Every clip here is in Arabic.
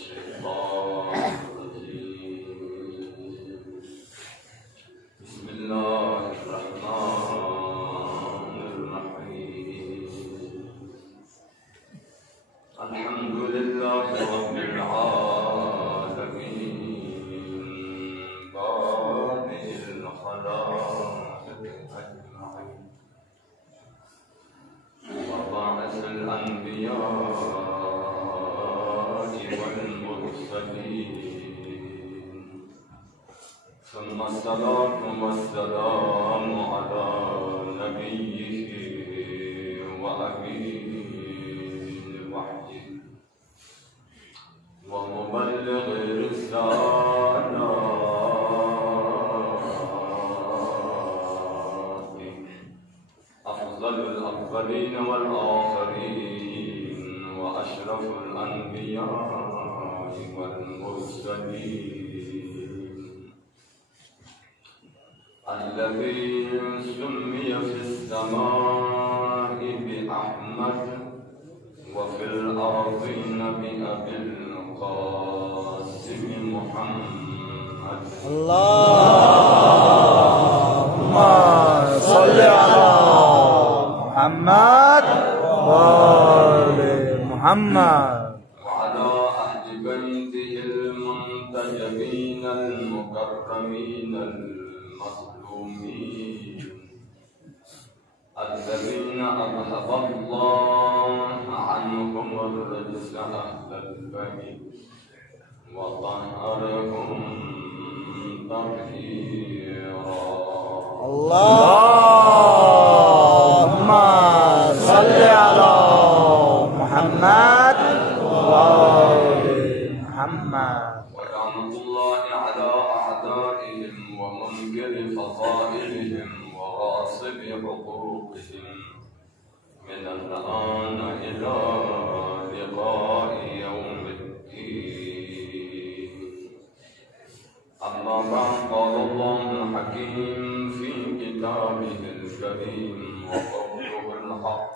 الشيطان الرجيم. بسم الله الرحمن الرحيم. الحمد لله رب العالمين بارئ الخلائق أجمعين وباعث الأنبياء والمرسلين، ثم الصلاة والسلام على نبيه وأمين الوحي ومبلغ الرسالات، أفضل الأولين والآخرين وأشرف الأنبياء والمرسلين، الذي سمي في السماء بأحمد وفي الأرضين بأبي القاسم محمد. اللهم صل على محمد وآل محمد وعلى أهل بيته المنتجبين المكرمين المظلومين، الذين أذهب الله عنهم الرجس أهل البيت وطهرهم تطهيرا. اللهم صل على محمد وآل محمد. ولعنة الله على أعدائهم ومنكر فضائلهم وغاصب حقوقهم من الآن إلى لقاء يوم الدين. أما بعد، قال الله الحكيم في كتابه الكريم وقوله الحق.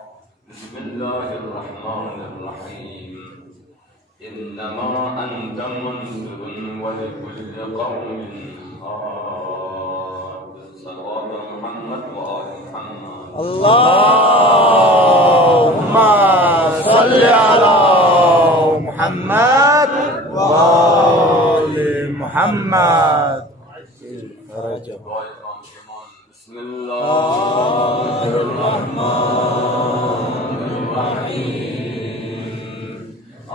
بسم الله الرحمن الرحيم. إنما أنت منذر ولكل قوم هاد. صلوات محمد وآل محمد. اللهم صل على محمد وآل محمد. بسم الله الرحمن الرحيم.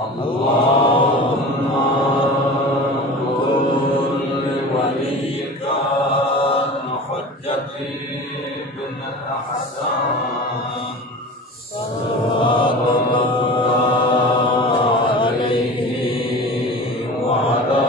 اللهم كن لوليك حجة بن الحسن صلوات الله عليه وعلى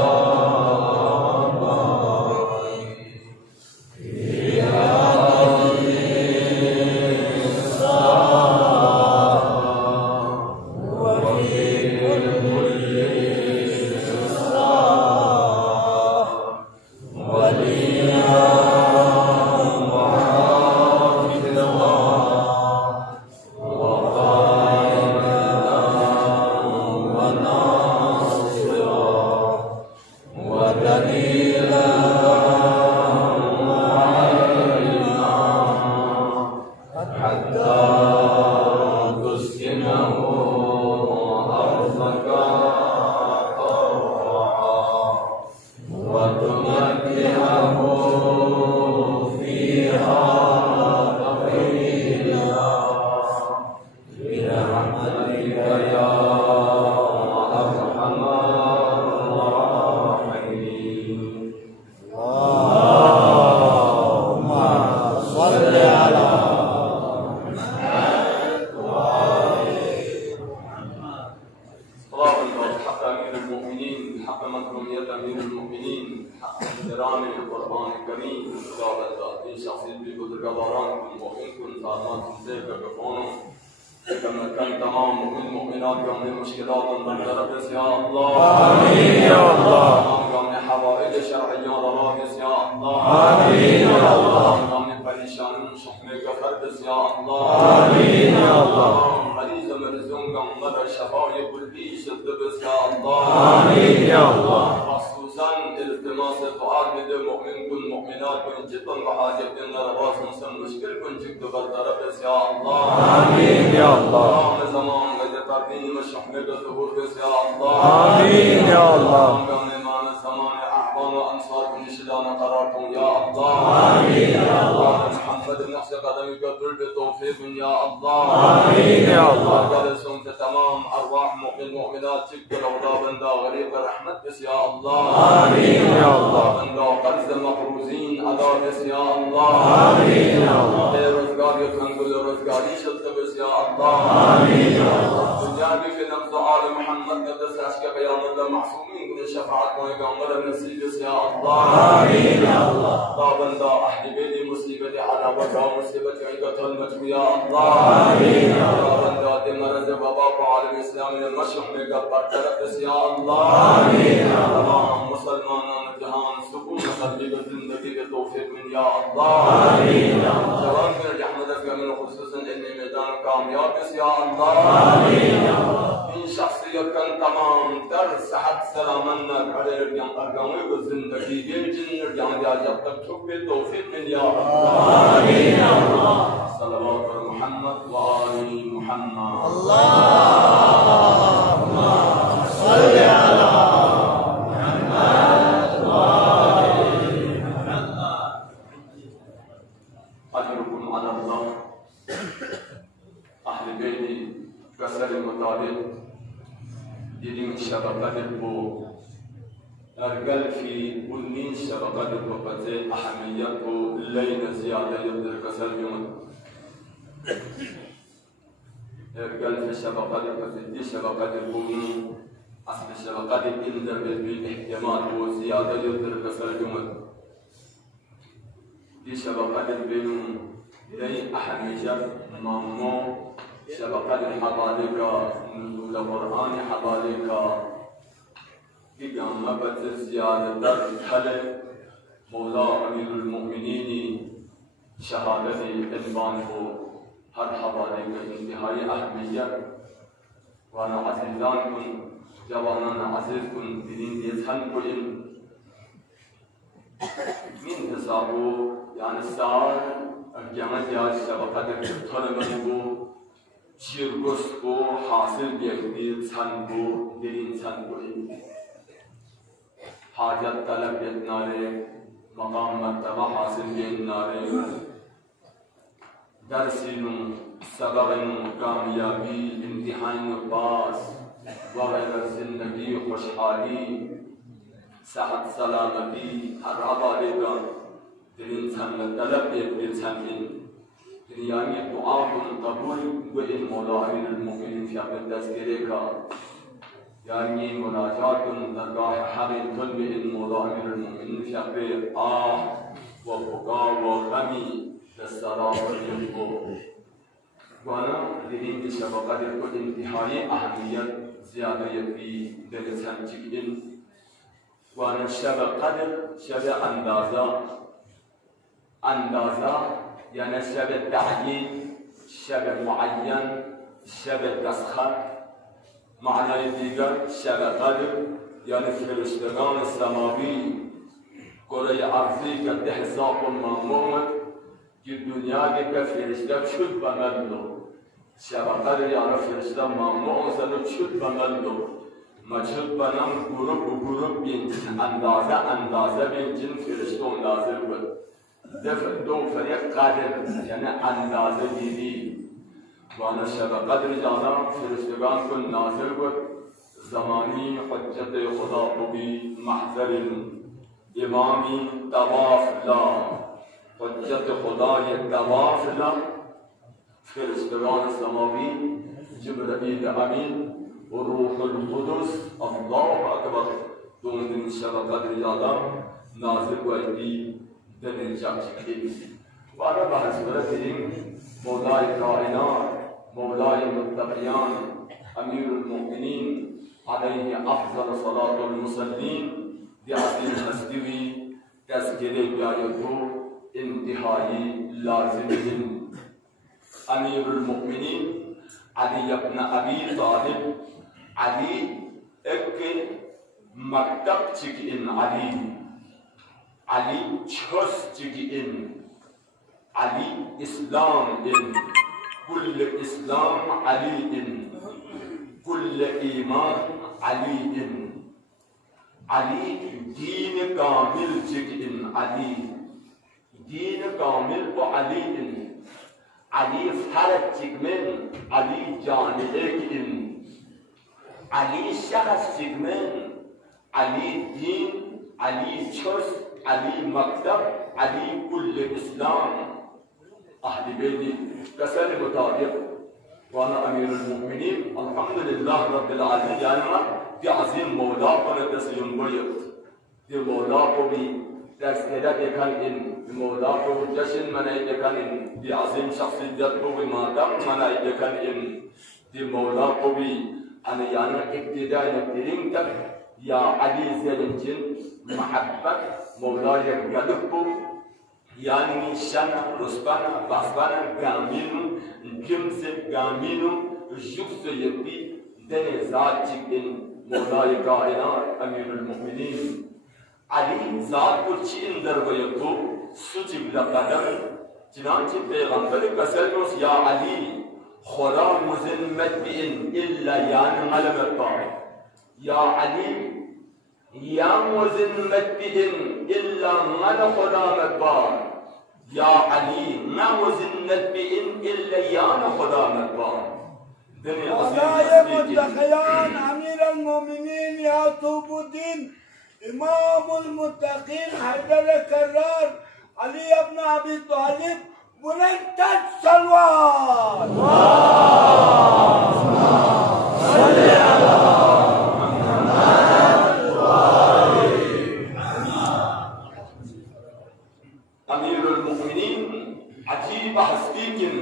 مریض مرزون کا مدر شفای کلی شد بس یا اللہ یا الله. خصوصا التماس دعا بده مؤمن کن مؤمنات کن جتن و حاجت نرواز مسلم مشکل کن جد برطرف بس یا الله. آمین یا الله. تمام زمان و جتردین مشحمد و ظهور بس یا الله. آمین یا الله. ایمان زمان احبان و انصار نشدان قرار کن یا الله. آمین یا الله. محمد نقش قدمی کا دل به توفیق یا الله. آمین یا الله. جلسون تمام ارواح مؤمن مؤمنات چک روضا بندا غریب رحمت بس یا الله. آمین یا الله. بندا قرض مقروزین ادا بس یا الله. آمین یا الله. روزگاری تنگل روزگاری شد بس یا الله. آمین یا الله. دنیا بھی فی نفس آل محمد قدس عشق قیامت معصومین کن شفاعت کو پیغمبر نصیب بس یا الله. آمین یا الله. بندا اهل بیت مصیبت علاوت و مصیبت عیدت المجمع یا الله. آمین یا الله. بندا مرض وبا کو عالم اسلام نے مشح میں کا برطرف بس یا الله. آمین یا الله. تمام مسلمانان جہان سکون قلبی و زندگی کے توفیق من یا الله. آمین یا الله. جوان میں رحمت کا من خصوصا ان میدان کامیاب بس یا الله. آمین یا الله. این شخصیت کن تمام در صحت سلامت کھڑے رہن ارگاویں کو زندگی کے جن جان دیا جب تک چھپے توفیق من یا الله. آمین یا الله. صلوات بر محمد و آل محمد. اللهم صل على محمد وآل محمد. اجركم على الله. اهل بیتی کسر مطالب دیدیم شبکت بو ارگل فی اونین شبکت بو قطع اهمیت بو لین زیاده در کسر بیمون ارگل فی شبکت قطع دی شبکت بونی اصل شبکت این در بیت احتمال بو زیاده در کسر بیمون دی شبکت بیمون دی اهمیت مامو شبکت حواله کا نزول قرآن حواله کا اقامت زیادت حل مولا امیر المؤمنین شهادت عنوان کو ہر حواله کا انتہائی اہمیت وانا عزیزان کن جوانان عزیز کن دین دیتھن کن من حسابو یعنی سال جمع جاج شبکت طلبن کو چیرگوس کو حاصل بیدیر چھن کو دلین چھن کو حاجت طلب بیتنارے مقام مرتبہ حاصل بیتنارے درسین سبب کامیابی امتحان پاس وغیرہ زندگی خوشحالی صحت سلامتی ہر حوالے کا دلین چھن طلب بیدیر چھن يعني دعاء قبول وإن مولا أمير المؤمنين في عمل تذكيرك يعني مناجات درگاه حق طلب إن مولا أمير المؤمنين في عمل وبكاء وغمي للصلاة والجنب وانا دين شبكات الكل انتهائی أهمية زيادة في دلسان جكين وانا شبكات شبه أندازة يعني شبه تعيين شبه معين شبه تسخر معنى دیگر شبه قدر يعني فرشتگان السماوی کره ارضی که 10,000 مامون که دنیا که فرشته شد بملو شبه قدر يعني فرشته مامون زنو شد بملو مجد بنام گروپ بین اندازه بین جن فرشتون نازل بود دو فريق قادر يعني اندازه دیدی وانا شب قدر جانا فرشتگان کن نازل بود زمانی حجت خدا بودی محضر امامی طواف لا حجت خدای طواف لا فرشتگان سماوی جبرائیل امین و روح القدس الله اکبر دون دن شب قدر جانا نازل بودی دلین جمعی وانا بحث برسیم مولای کائنات مولای متقیان امیر المؤمنین علیه افضل صلاة المسلمین دیعظیم هستیوی تذکره بیایدو انتهایی لازمین امیر المؤمنین علی ابن ابی طالب علی ایک maktab cikin Ali chos cikin Ali Islam in kull Islam Ali in kull iman Ali in Ali din kamil cikin Ali din kamil ko Ali in Ali farad cikin Ali jani in Ali şahs cikin Ali din Ali chos Ali maktab Ali kull Islam ahli beyti kasani mutabiq wa ana amirul mu'minin elhamdülillah rabbil alamin yani bir azim mevla bana teslim koyup bir mevla ko bir dersede yakan in bir mevla ko yaşın manayı yakan in bir azim şahsiyet ko bir madam manayı yakan in bir mevla ko bir hani yani iktidar yaptırın tak ya Ali zelincin muhabbet mevla'ya yadık bu yani şana, rusbana, basbana, gaminu, kimse gaminu, jukse yepi, dene zat çıkın, Mevla-i Kainat, Emirül Mu'minin. Ali zat kurçi indar koyup suç ibla kadar, Çinançı Peygamberi kaselmos ya Ali, Khoda muzimmet bi'in illa yani alamet var. Ya Ali, ya muzimmet bi'in illa mala khodamet var. Ya Ali, ma muzinnet bi'in illa yana khodamet var. Adaya muttaqiyan Amirul Muminin Yatubuddin İmamul Muttaqin Haydar Karrar Ali ibn Abi Talib Bulantat Salvat Salli ala Amirul Mu'minin acib hasbikin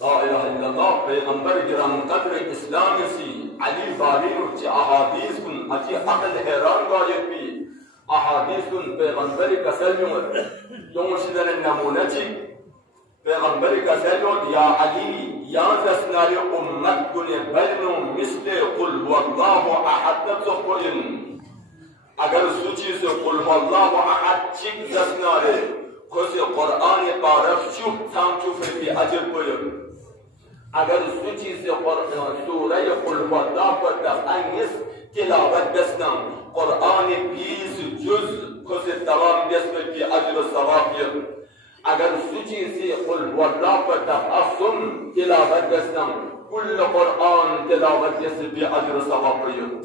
La ilahe illallah Peygamber kiram kadri İslamisi Ali Barinurçi ahadisun acı akıl heran gayet bir ahadisun Peygamberi kaselmur Yonuşilerin namuneci Peygamberi kaselmur Ya Ali ya zasnari ummet kuni belnu misli kul vallahu ahadda sohkoyin Agar suci se kul vallahu ahad çik zasnari Kosi Kur'an-ı Paraf şu tam şu bir acır koyun Agar suci se Sure-i Kul-Huvallah ko daf'anis tilavet besnam Kur'an-ı biz cüz kosi tamam besme bir acır savap yıl Agar suci se Kul-Huvallah ko daf'asum tilavet besnam Kull Kur'an tilavet yesi bir acır savap yıl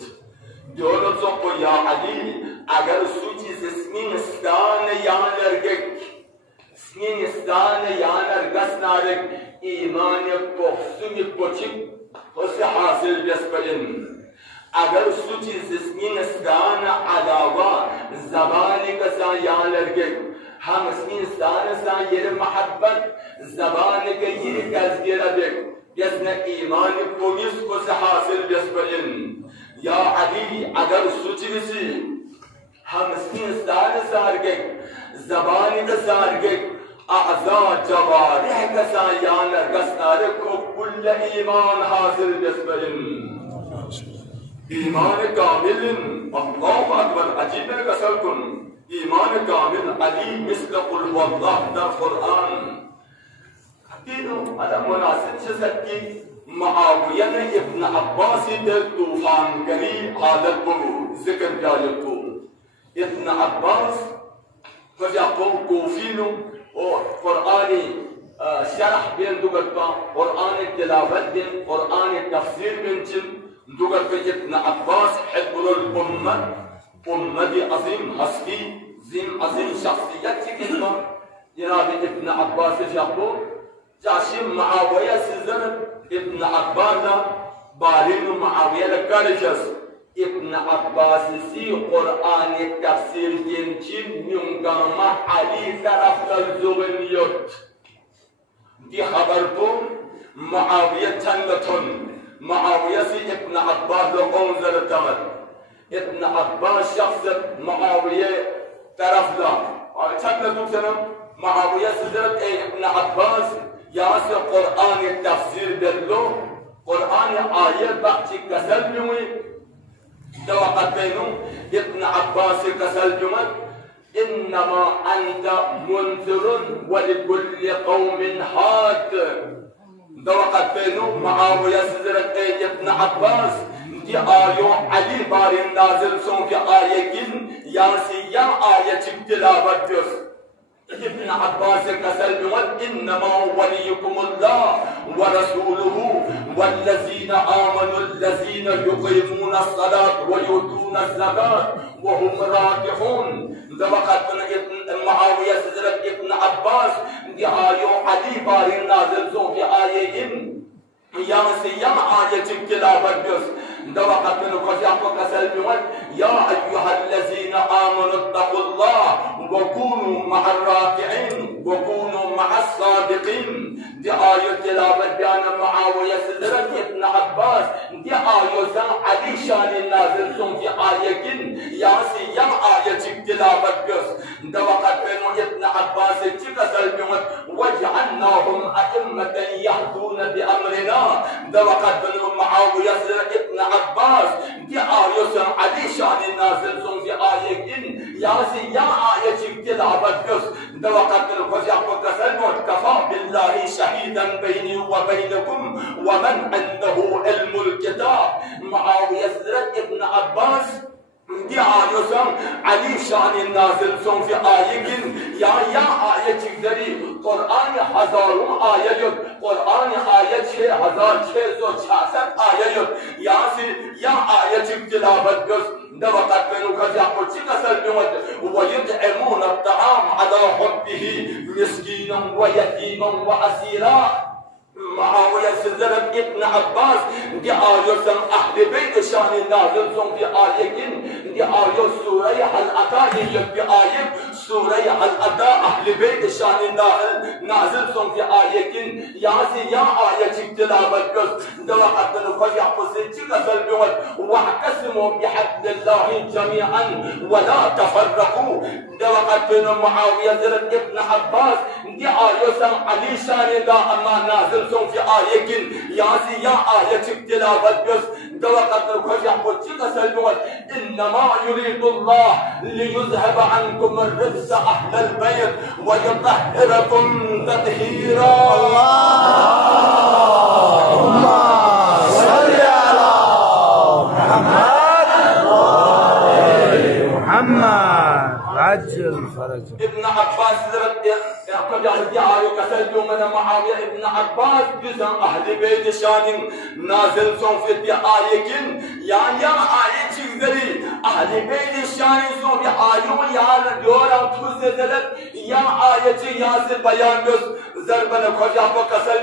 Diyoruz o ya Ali agar suci se smin stane yanergek Smin stane yanergasnarek İmanı koksumi koçik Kosi hasıl besbeyin Agar suci smin stane alava Zabani kasa yanergek Ham smin stane sa yeri muhabbet Zabani ka yeri gazgira bek Yesne imanı komis kosi hasıl besbeyin Ya Ali agar suçisi hamsini stane sargek zabani ka sargek a'za cavarih ka sayana gasnare ko kulle iman hasıl besbeyin iman-ı kamilin Allahu Akbar acibe kasalkun iman-ı kamil Ali misle kul vallah dar Kur'an dinu ada münasib çizet ki Muaviye ibn Abbas'i de tufan gari halet bu zikr cayet bu İbn Abbas fajakul kufinu o Kur'an'ı şerh bin dugatpa Kur'an'ı tilavet bin Kur'an'ı tafsir bin çin dugatpa İbn Abbas hibbul ummeti azim hasbi azim şahsiyet çekin var Cenab-ı İbn Abbas'ı yapbu Caşim Muaviye sizden İbn Abbas'a Barin-i Muaviye'le karışız. İbn Abbas'ı Kur'an-ı tefsir gençin yungama Ali taraftan zuğuniyot. Di haber bu Muaviye çangatun. Muaviye'si İbn Abbas'la onzarı tamar. İbn Abbas şahsı Muaviye tarafla. Çangatun sana Muaviye sizden ey İbn Abbas Yası Kur'an-ı tefsir bello, Kur'an-ı ayet bahçi kasel bimi, دوقت بينهم ابن عباس كسل جمل إنما أنت منذر ولكل قوم هاد. دوقت بينهم معاوية سزرت ابن عباس دي آيو علي بارين نازل سون في آية جن يانسي يا آية تلاوة بيوس. ابن عباس كسل جمل إنما وليكم الله ورسوله والذين آمنوا الذين يقيمون الصلاة ويؤتون الزكاة وهم راكعون. دوقت معاوية سزرت ابن عباس دي آيو علي بارين نازل سون في آية جن يانسي يا آية تلاوة بيوس. دوقت كسل جمل يا أيها الذين آمنوا اتقوا الله وكونوا مع الراكعين وكونوا مع الصادقين. دي آية تلاوة بيان معاوية سدرت ابن عباس دي آية زن علي شان النازل سن في آية جن ياسي يم آية تلاوة بيوس. دوقت بينو ابن عباس تكسل جمت وجعلناهم أئمة يهدون بأمرنا. دوقت بينو معاوية سدرت ابن عباس دي آية زن علي شان النازل سن في آية جن ياسي يم آية تلاوة بيوس. دوقت بينو كسل جمت كفى بالله شهيدا بيني وبينكم ومن عنده علم الكتاب. معاوية سدرت ابن عباس دي آية علي شان النازل سن في آية يا آية تقدري قرآن هزارون آية قرآن آية 6666 آية يا آية تلاوة بس. دوقت بينو كجاكو تكسل بمد ويطعمون الطعام على حبه مسكينا ويتيما وأسيرا. معاوية سزرت ابن عباس دي آية أهل بيت شان النازل سن في آية دي آية سورة الأتاية في آية سورة الأداء أهل بيت شان النازل سن في آية ياسي يا آية تلاوة بس. دوقت نفجع قصتك سلبوت واعتصموا بحبل الله جميعا ولا تفرقوا. دوقت بين معاوية زرت ابن عباس دي آية علي شان أما نازل سن في آية ياسي يا آية تلاوة بس. دوقت نفجع قصتك سلبوت إنما يريد الله ليذهب عنكم الرجس أهل البيت ويطهركم تطهيرا. اللهم صل على محمد عجل فرجه. ابن عباس يقول عندي آية كسل من معاوية ابن عباس بزن أهل بيت شان نازل سن في آية يا آية تقدري أهل بيت شان سن في آية يا دوران تزدلت يا آية ياسر بيان بس زربنا كجاكو كسل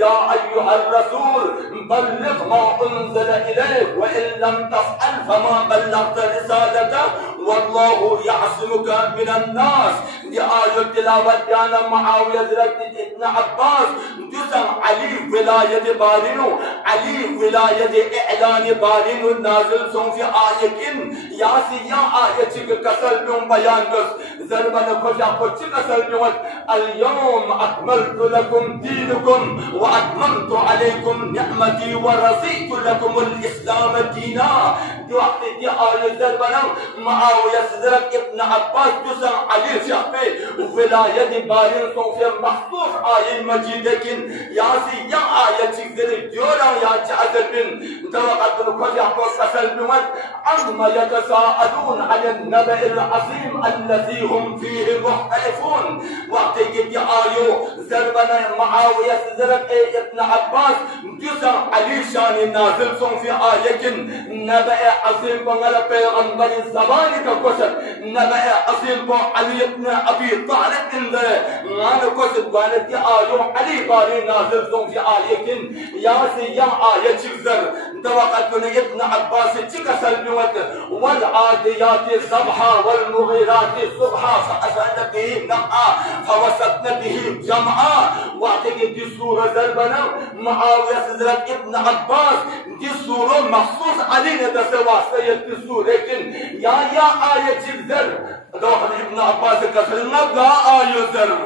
يا أيها الرسول بلغ ما أنزل إليك وإن لم تفعل فما بلغت رسالته والله يعصمك من الناس. دي آية تلاوة كان معاوية زرت ابن عباس جزء علي ولاية بارينو علي ولاية إعلان بارينو نازل سن في آية ياسي يا آية كسل بيان بس زربنا كجاكو كسل اليوم أكملت لكم دينكم وأتممت عليكم نعمتي ورضيت لكم الإسلام دينا. دي وقت دي آية زربنا معاوية سدرت ابن عباس جزء علي شعبي ولاية بارين صوفيا محفوظ آية مجيدة ياسي يا آية تقدر ديورا يا تعذر بن دوقت الكل يحفظ كسل بمد عما يتساءلون عن النبأ العظيم الذي هم فيه مختلفون. وقت دي آية زربنا معاوية سدرت ابن عباس جزء علي شان نازل صن في آية نبأ عظيم وغلب پیغمبر الزمان كوشت نبأ عظيم علي بن أبي طالب غانا كوشت غانا دي آية علي باري نازل صن في آية ياسي يا آية تكزر دوقت من ابن عباس تكسل بوت والعاديات صبحا والمغيرات صبحا فأسأل به نقعا فوسطن به جمعا. واعتقد دي سورة زربنا معاوية سدرت ابن عباس دي سورة مخصوص علينا دسواسية دي سورة لكن يا آية الذر دوحنا ابن عباس كسرنا دا آية ذر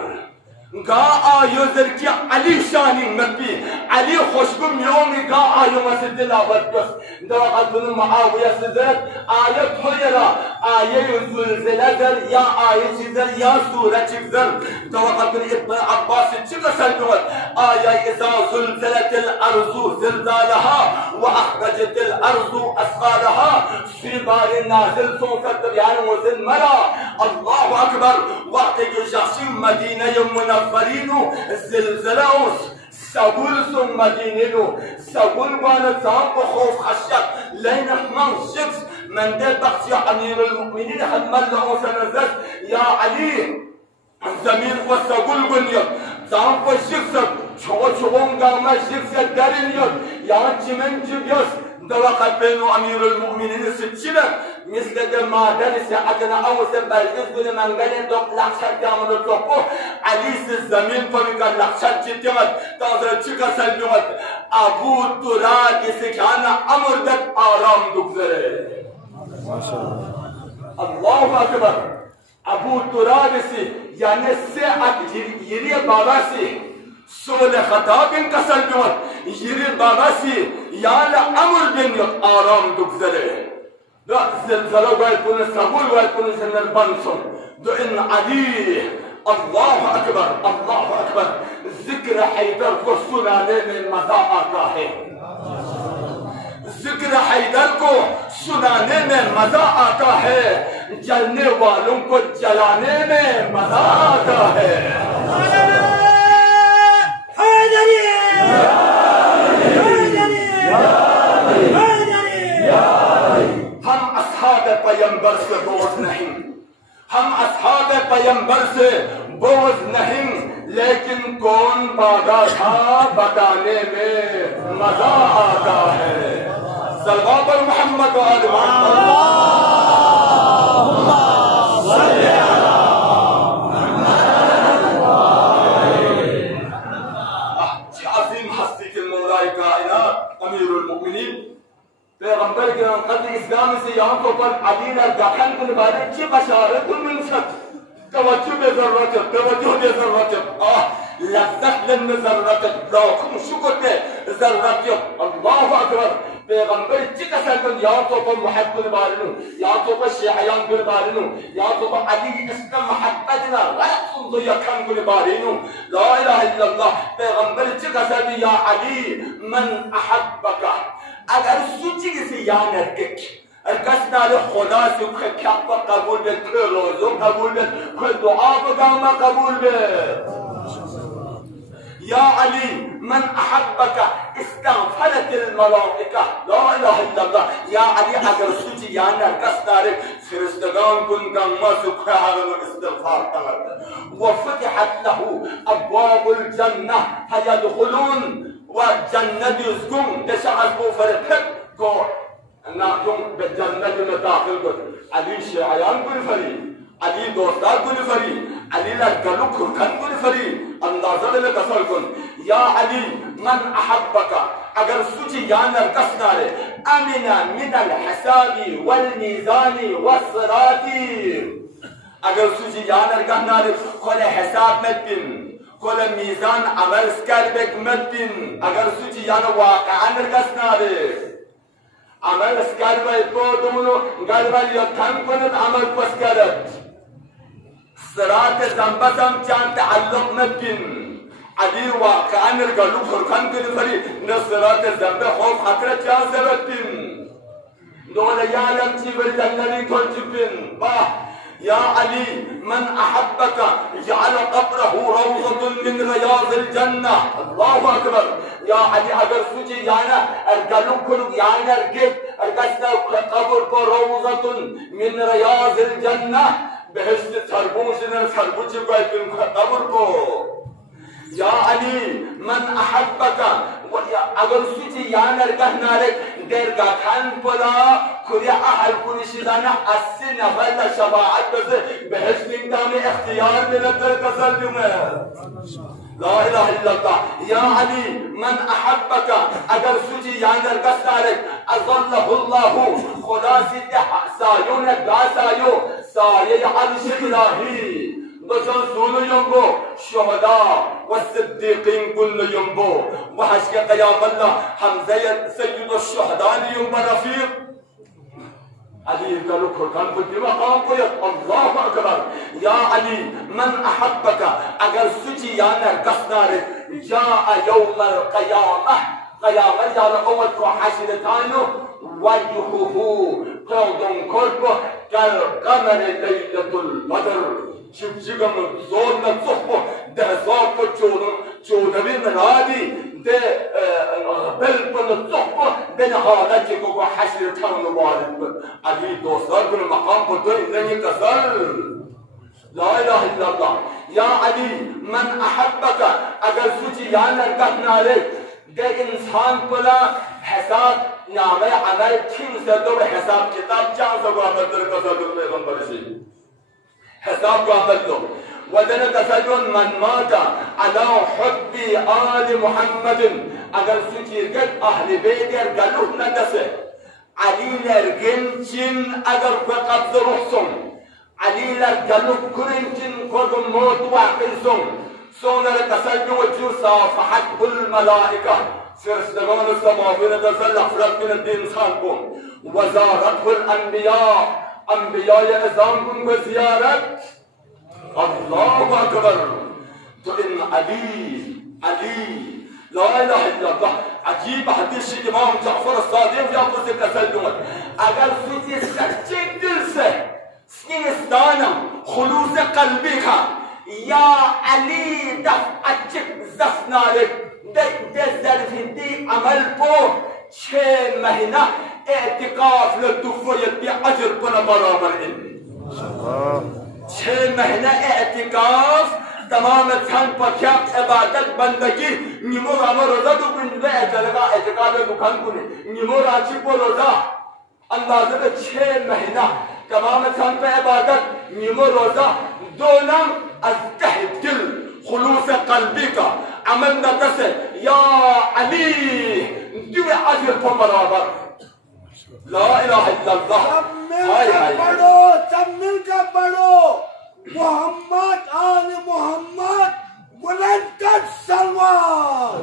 Ga ayözer ki Ali şanin mebbi, Ali hoşgum yomi ga ayömesi dilavet göz. Dağıtının Muaviye sizler, ayet hoyera, ayet zülzeledir, ya ayet çizer, ya sure çizer. Dağıtının İbn Abbas'ı çıkasal diyor. Ayet izâ zülzeletil arzu zilzâleha ve ahracetil arzu asgâleha. Sibâri nazil sonsattır yani o zilmera. Allahu Akbar. Vakti gücaşim Medine'ye münevverinu zilzelaus. Sabul sun Medine'nu. Sabul bana tam bu خوف خشيت لين احمر الشمس من ده بقي امير المؤمنين حمل وسنزل يا علي زمین و سگل بنیاد زمان و شخصت چون گامه شخصت درینیاد یان چمن جبیاس دوقت بینو امیر المؤمنین سچینا مثل ده مادر ساعتنا اوسن برگز بینه منگل دوق لحشت یامنو توپو علی سی زمین پمیکن لحشت چیتیمد تازر چکا سلمیمد ابو تراد سکانا امردت آرام دکزره الله اکبر Abu Turab'si yani Se'at yeri babası Sule Hatab'in kasal diyor yeri babası yani Amr bin yok aram dukzere da zilzala var bunu sabul var bunu sener banson do in Ali Allahu Akbar Allahu Akbar zikr Haydar kusuna min madaata hai जिक्र हैदर को सुनाने में मजा आता है जलने वालों को जलाने में मजा आता है हम असहाब पैगंबर से बोझ नहीं हम असहाब पैगंबर से बोझ नहीं लेकिन कौन बागा था बताने में मजा आता है सल्लल्लाहु अलैहि मोहम्मद व आले अज़ीम हस्ती के मौलाए कायनात अमीरुल मोमिनीन पैगंबर के कद इस्लाम से यहाँ को पर अली ने दखन के बारे की बशारत मिल सकती توجه به ذراتت توجه به ذراتت لذت لن ذراتت لاکم شکر به ذراتت الله اکبر پیغمبر چی کسل کن یا تو با محبت بارنو یا تو با شیعیان گل بارنو یا تو با علی اسلام محبتنا غلط ضیا کن گل بارنو لا اله الا الله پیغمبر چی کسل یا علی من احبک اگر سوچی کسی یا نرکک القصد خدا سے کیا قبول به که روزو قبول به که دعا بگم قبول به یا علی من احبک استغفرت الملائکه لا اله الا الله یا علی اگر سوچی یعنی القصد فرستگان کن گما سکه هغه استغفار کرد و فتحت له ابواب الجنه فيدخلون و جنت یزگون دشعت بوفرت کو ناکم به جنت میں داخل کر علی شیعیان کو فری علی دوستان کو فری علی لگلو کھرکن کو فری اندازہ لے کسل کن یا علی من احبک اگر سوچی یانر کسنارے امنا من الحساب والمیزان والصراط اگر سوچی یانر کسنارے کل حساب مدن کل میزان عمل سکر بک مدن اگر سوچی یانر واقعا کسنارے عمل اسکار باید بودمونو گلبال یا تن کند عمل پس کرد صراط زنبسم چند تعلق نبین علی واقعا نرگلو خرکن کنی فری نصرات زنبه خوف خطره چند سبت بین دول یعلم چی بالجنبی کنچ بین باه يا علي من أحبك جعل قبره روضة من رياض الجنة الله أكبر يا علي أجر سوچي يعني أرجلو كل يعني أرجت أرجت قبر روضة من رياض الجنة بهشت سربوش سربوش قبر کو يا علي من أحبك اگر سوچی یعنی ارگاه نارک درگاه کن پلا کلی احل کنی شدانه اسی نفر شباعت بزه بهشت امتحان اختیار ملتر کسل دیومه لا اله الا الله یا علی من احبک اگر سوچی یعنی ارگاه نارک اظله الله خدا سیده سایون گا سایو سایه عرش الهی बसन सोनो यंबो शुहदा व सिद्दीकीन कुल्ल यंबो व हश्र क़याम अल्लाह हमज़ा सय्यद शुहदा यंबो रफीक अली का लुक खुरकान बुद्धि मकाम को अल्लाहु अकबर या अली मन अहब्बका अगर सुची यानर कसनार या यौमल क़यामह क़यामत याल अव्वल को हश्र तानो वजहुहु कौदुम कुर्बो कल कमर लैलतुल बद्र शिवजिगम जोर न सुखो दहज़ों को चोदविन रादी दे बिल्कुल सुखो दिन हालत को हश्र तानो वारिद अली दोस्तर कुल मकाम को तो नहीं कसर ला इलाहा इल्लल्लाह या अली मन अहब्बका अगर सुची यानर कहनारे दे इंसान कोला हिसाब नामे अमल ठीक से तो हिसाब किताब चांस को अमल कर दो पैगंबर से हिसाब को अमल दो वदन तसजुन मन माता अला हुब्बी आल मुहम्मद अगर सुचीरगत अहले बैत गलुह न दसे अली लरगन चिन अगर फकत रुहसुम अली लर गलुह कुरिन चिन को मौत वाक़िसुम सोनर तसजु वजु साफहत कुल मलाइका फरिश्तगान समाविन तसल अफरत min इंसान को वज़ारत कुल अंबिया अंबिया इज़ाम को ज़ियारत अल्लाहु अकबर तो इन अली ला इलाहा इल्लल्लाह अजीब हदीस इमाम जाफर सादिक या से तसल्लुम अगर सुची सच्चे दिल से सिस्तानम खुलूस क़ल्बी का या अली दफ अच्छे जफ्नारे दे ज़रफ़ी अमल को 6 महीना एतिकाफ लतुफ़यत अजर पर बराबर इन 6 महीना एतिकाफ तमाम थन पर क्या इबादत बंदगी निमो राम रोज़ा तो बिन वे जलगा एतिकाफ दुकान को निमो राची को रोज़ा अंदाज़े में 6 महीना तमाम थन पर इबादत निमो रोज़ा दोनों अज़्तहदिल खुलूस क़ल्बी का अमल न दसे या अली दिवे अजर पर बराबर ला इलाहा इल्लल्लाह सब मिलकर पढ़ो मोहम्मद आल मोहम्मद बुलंद कर सलवात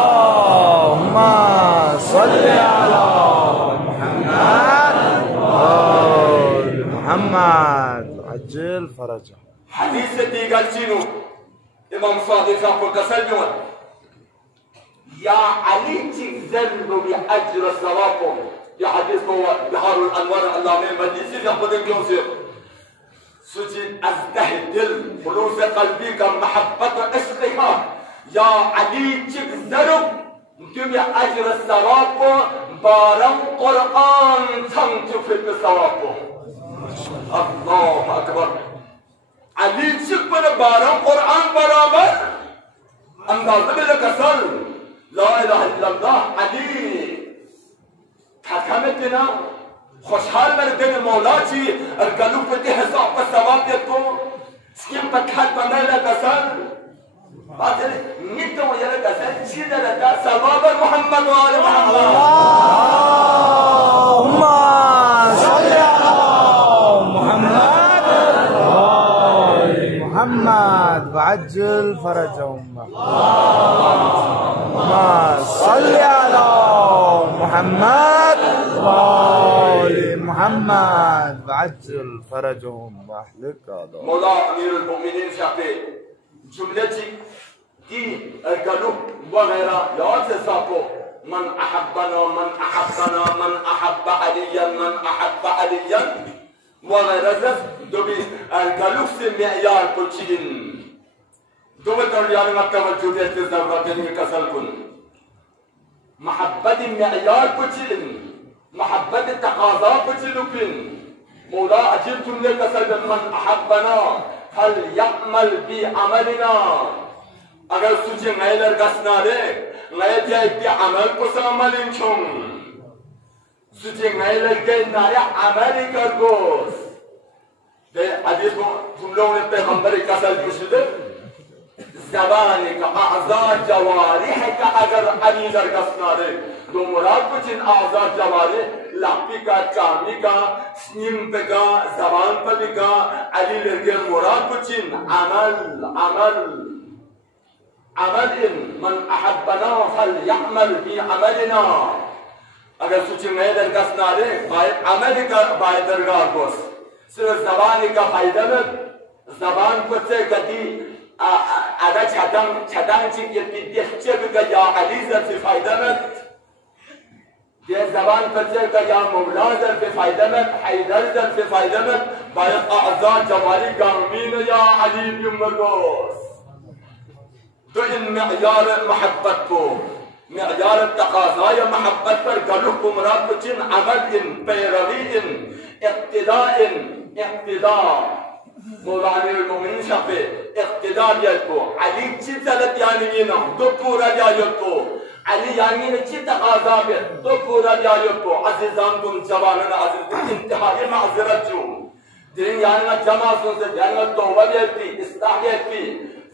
अल्लाहुम्मा सल्ली अला मुहम्मद आल मुहम्मद अज्जल फरजा हदीस दीगर चीनू इमाम सादिक साहब को कसर जो या अली चिज़ल्लु बि अज्र सवाको या हदीस को बिहारुल अनवार अल्लाह में मजलिस से खुद क्यों से सुची अज़्तहदिल खुलूस क़ल्बी का मोहब्बत व इश्क़ का या अली चिज़ल्लु बि अज्र सवाको बारम कुरान संचुफिक सवाको अल्लाहु अकबर अली चिक पर 12 कुरान बराबर अंदाज़े में कसर ला इलाहा इल्लल्लाह अली थकामे देना खुशहाल मेरे दिन मौला जी और गलू पे ते हिसाब का सवाब दे तो स्किम पर खाद बनाना कसर बात है नित्य वो यार कसर चीज़ रहता सवाब मोहम्मद वाले मोहम्मद अल्लाहुम्मा सल्ली अला मुहम्मद मुहम्मद वअज्जल फरजहुम सल्ली अला मुहम्मद मुहम्मद वअज्जल फरजहुम मौला अमीरुल मोमिनीन साहब जुमले की गलू वगैरह याद से साको मन अहब्बना मन अहब्बना मन अहब्बा अलियन मन अहब्बा अलियन वगैरह दोबी गलू से मेयार को चीन दो तर यार मत तवज्जो देते जरूरत नहीं कसल कुन मोहब्बत मेयार को चीन मोहब्बत तकाजा को चिलुकिन मौला अजीब जुमले कसल मन अहब्बना फल यअमल बि अमलना अगर सुचे नैलर गसना रे नय जाय बि अमल को समलिन छुम सुचे नैलर के नाया अमल कर गोस दे हदीस को तुम लोगों ने पैगंबर कसल पुछद ज़बान का आज़ा जवारिह का अगर अली दर गसना रे दो मुराद कुछ इन आज़ा जवारिह लापी का चामी का स्नीम पे का जबान पे का अली लगे मुराद कुचिन अमल अमल अमल इन मन अहब्बना फल यअमल भी अमलना अगर सूची में दरगाह नारे बाय अमल का बाय दरगाह कोस सिर्फ जबान का फायदा में जबान को से कदी आधा छटांग चिक ये पिद्य का या अली से फायदा में ये जबान कच्चे का या मौला से फायदा में हैदर से फायदा में बाय आजाद जवाली गामीन या अली उम्र कोस तो इन मियार मोहब्बत को मियार तकाज़ा या मोहब्बत पर गलुह को मुराद को जिन अमल इन पैरवी इन इक्तिदा मौलाना मोमिन शाफे इक्तिदा दिया को अली चितलत यानी ना तो पूरा दिया को अली यानी ने चित तकाज़ा में तो पूरा दिया को अज़ीज़ान तुम जवानना अज़ीज़ इंतहाई माज़रत जो दिन यानी ना जमा सुन से यानी तौबा दिया इस्लाह दिया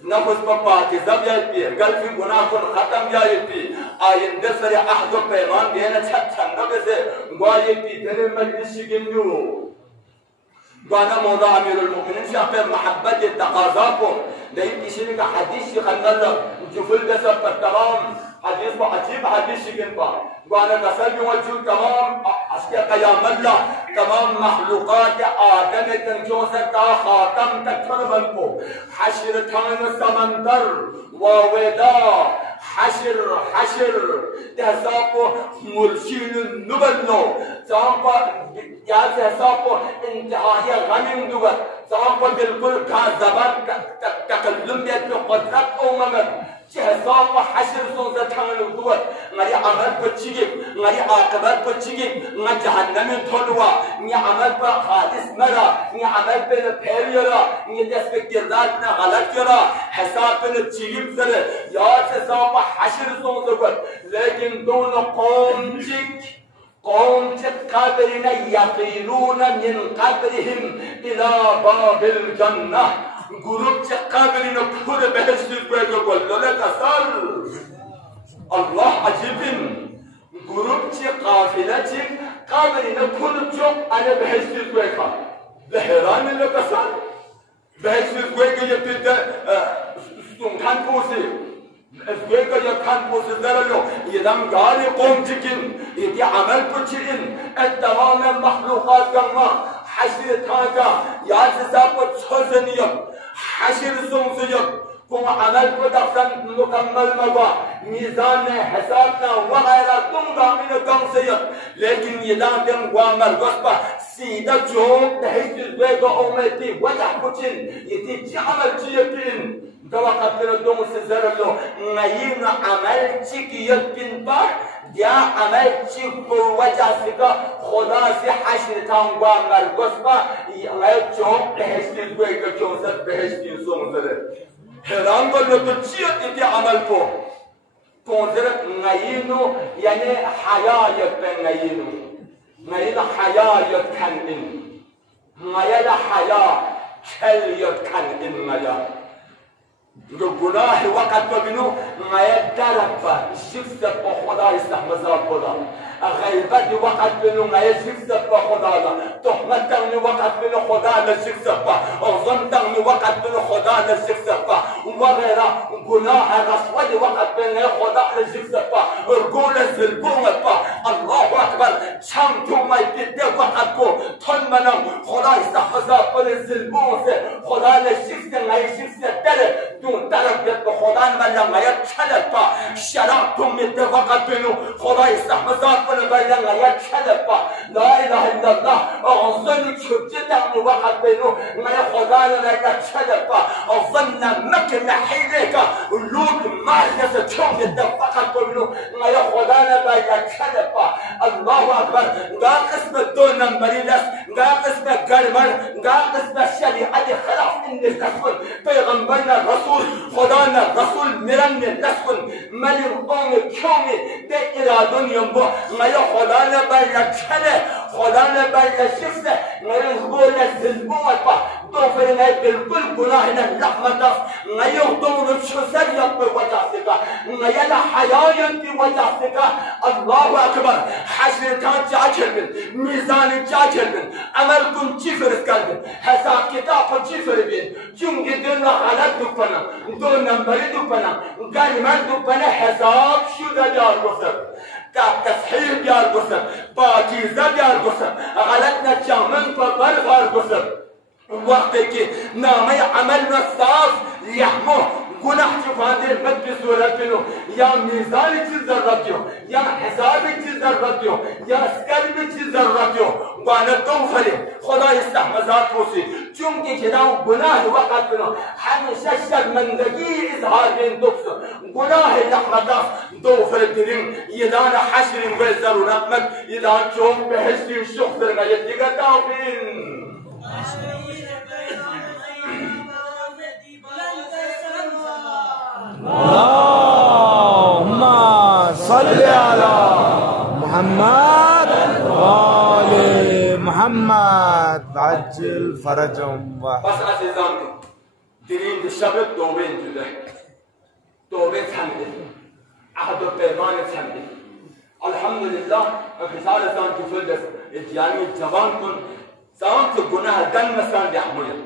नफस पप्पा के जब जाती है गलती गुनाह को खत्म जाती आइंदे से अहद पैमान देना छंद से गायती तेरे मजलिस के न्यू गाना मौला अमीरुल मोमिनीन से पे मोहब्बत तकाज़ा को नहीं किसी ने का हदीस से खंदल जुफल जैसा पर तमाम हदीस को अजीब हदीस शिकन पा गाना कसर भी वजूद तमाम अस्के क़यामत ला तमाम मखलूक़ात आदम तंजो से ता खातम तक बन को हश्र थान समंदर वावेदा हश्र हश्र तहसा को मुर्शिद नुबलो चांपा याद तहसा को इंतहाई गनीम दुगत चांपा बिल्कुल का ज़बान तकल्लुम में तो क़दरत उम्मत चहसाब व हश्र सों ज़ठान दुगत ngari amal pecigik ngari akabat pecigik ngari jahannam tholwa ni amal pa khalis mara ni amal pe failure ni despe kirdar na galat kara hisab pe chigik zare yaad se sab hashr son dugat lekin dono qawm qabrina yaqiluna min qabrihim ila babil jannah grup qabrina pure behest pe gollole kasal Allah acibin grup ची काफिला ची काबरी न खुद चुप अने बहसी कोई का लहराने लगा साल बहसी कोई के ये पिट सुंखान पोसे कोई का ये खान पोसे दरलो ये दम गाली कौम चिकिन ये अमल पुचिन तमाम मखलूक़ात का माँ हश्र थाका याद से साब को छोड़नियम हश्र सोंसियम को अमल को दफन मुकम्मल मवा मीज़ान हिसाब ना वगैरह तुम गामिन कम से लेकिन ये दाम गुआमर गस्पा सीधा जो तहसील बेगो उम्मती वजह कुचिन ये तीन अमल चियतिन दवा कब्र दों से ज़रलो नयीन अमल चिकियत पिन पर या अमल चिक को वजह से का खुदा से हश्र थाम गुआमर गस्पा ये जो तहसील बेगो जो सब तहसील सों ज़रे हैरान को लो तो चियत इतने अमल को कौंसरत नयीनो यानी हयायत पे नयीनो नयीन हयायत खंडिन नयला हया खलियत खंडिन नया जो गुनाह वक़्त तो बिनो नया तरफ़ शिफ्ट को खुदा इस्तेमाल खुदा गैबत वक़्त बिनो नया शिफ्ट को खुदा ला तोहमत तंग वक़्त बिनो खुदा ला शिफ्ट को और ज़म तंग वक़्त बिनो खुदा ला शिफ्ट को वगैरह गुनाह रस्वत वक़्त बिनो खुदा ला शिफ्ट को और गोल ज़िल्बों को अल्लाह अकबर शाम तुम इतने वक़्त को थन मनाम खुदा इस्तेमाल पर ज़िल्बों से खुदा ला शिफ्ट नया शिफ्ट तेरे तरफ को खुदा ने बल्ला गया छलपा शराब तुम में वक़्त बिनो खुदा इस्तेमाल पर बल्ला गया छलपा ला इलाहा इल्लल्लाह और ज़न छुट्टी तक वक़्त बिनो मैं खुदा ने गया छलपा और ज़न मक्के में हिले का लूट मार जैसे छुम में वक़्त बिनो मैं खुदा ने गया छलपा अल्लाह अकबर गा किस्म दो नंबरी लस गा किस्म गड़बड़ गा किस्म शरीअत खिलाफ इन रसूल पैगंबर ना रसूल खुदा ना रसूल मिरन ने लस्कुन मलिक कौम क्यों में ते इरादों यंबो मैं खुदा ने बल्ला छले खुदा ने बल्ला शिफ्ट मैं गोल ज़िल्बों पर तो फिर मैं बिल्कुल गुनाह न रहमत नहीं तो शरीयत पे वजह से का नहीं ना हयायत की वजह से का अल्लाह अकबर हश्र का चाचरबिन मीज़ान चाचरबिन अमल कुन चिफर कर हिसाब किताब को चिफर बिन चुंगे दिन हालत दुपना दो नंबर दुपना गरीमन दुपना हिसाब शुदा यार वसर का तस्हीह यार वसर पाकीज़ा यार वसर गलत न चामन पर बार वसर वक्त के नाम अमल न साफ यहमो गुनाह चुकाने मत की सूरत में या मीज़ान की जरूरत हो या हिसाब की जरूरत हो या स्कल्ब की जरूरत हो वाला तो फले खुदा इस्तेमाज़ात हो सी चूंकि जनाओ गुनाह वक़्त में हमेशा शर्मिंदगी इज़हार में दुख गुनाह रहमता दो फरदिन ये दान हश्र व ज़रूरत मत ये दान चौक बहश्ती शुक्र का ये दिगता फिर अल्लाहुम्मा सल्ली अला मुहम्मद वाले मुहम्मद अज्जिल फरजम बस अज़ीज़ान दिलीन शब्द तौबे जुदा तौबे छंदे अहद पैमान छंदे अल्हम्दुलिल्लाह अखसार सान की फुलदस इजानी जवान कुन सान तो गुनाह गन मसान यहमुयत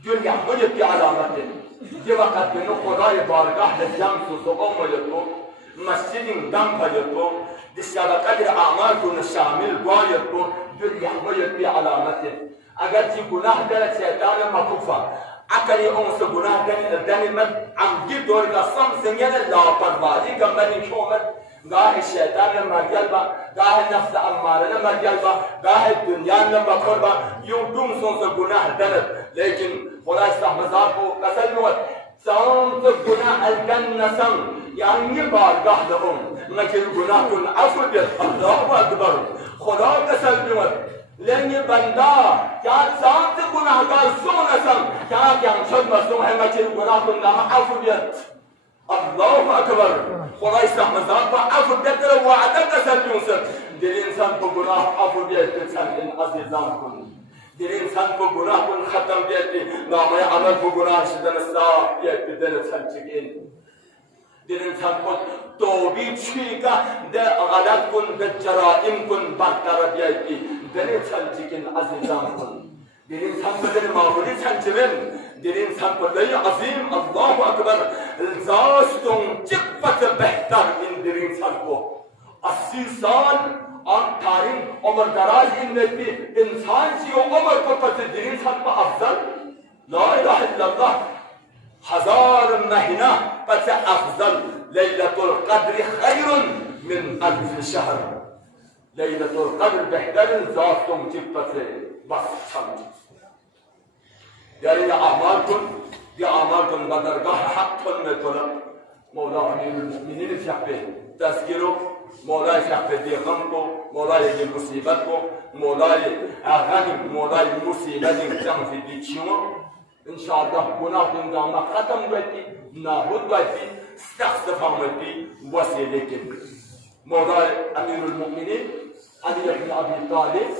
जो यहमुयत की अलामत है ये वक़्त में खुदाए बारगाह जम तो उम्मतो मस्जिद दम भजतो जिसका कदर आमाल को शामिल बायतो जो यहमुयत की अलामत है अगर जी गुनाह कर शैतान मखूफा अकल उनसे गुनाह करने में अमदी दौर का सम से लापरवाही का बनी शोमत गाहे शैतान ने मर गया बा गाहे नफ्स अम्मारा ने मर गया बा गाहे दुनिया ने बखर बा यूं तुम सो से गुनाह दरत लेकिन खुदा इस्तेमाज़ात को कसम नवत साम तो गुनाह अलगन नसम यानी बारगाह दहूं मगर गुनाह कुन अफुदत अल्लाह अकबर खुदा कसम नवत लेंगे बंदा क्या साम तो गुनाहगार सो नसम क्या क्या सब मसो है मगर गुनाह कुन अफुदत अल्लाह अकबर खुदा इस्तेमाज़ात को अफुदत वादा कसम नवत दिल इंसान को गुनाह अफुदत सन अज़ीज़ान कुन दिल इंसान को गुनाह कुन खत्म देती नाम अमल को गुनाह शिदन साफ ये दिन सन चिकिन दिल इंसान को तौबी छीका दे गलत कुन दे जराइम कुन बरकरार देती दिल सन चिकिन अज़ीज़ान कुन दिल इंसान को दिल मामूली सन चिकिन दिल इंसान को लई अज़ीम अल्लाह अकबर ज़ास्तुं चिपत बेहतर इन दिल इंसान को 80 साल और तारीख उम्र दराज इन व्यक्ति इंसान की उम्र को पति दिल इंसान को अफजल ला इलाहा इल्लल्लाह 1000 महीना पति अफजल लैलतुल क़द्र खैरुन मिन अल्फ शहर लैलतुल क़द्र बेहतरीन ज़ात तुम चिपत से बस समझ यानी ये आमाल कुन बदरगाह हक में तोला मौला अमीरुल मोमिनीन शफ़े तज़किरो मौला शफ़े दिगम को मौला ये मुसीबत को मौला आगानी मौला मुसीबत जम से दिखियों इंशाअल्लाह गुनाह दुनिया खत्म होती नाबूद होती सख्त होती वसीले के मौला अमीरुल मोमिनीन अली इब्न अबी तालिब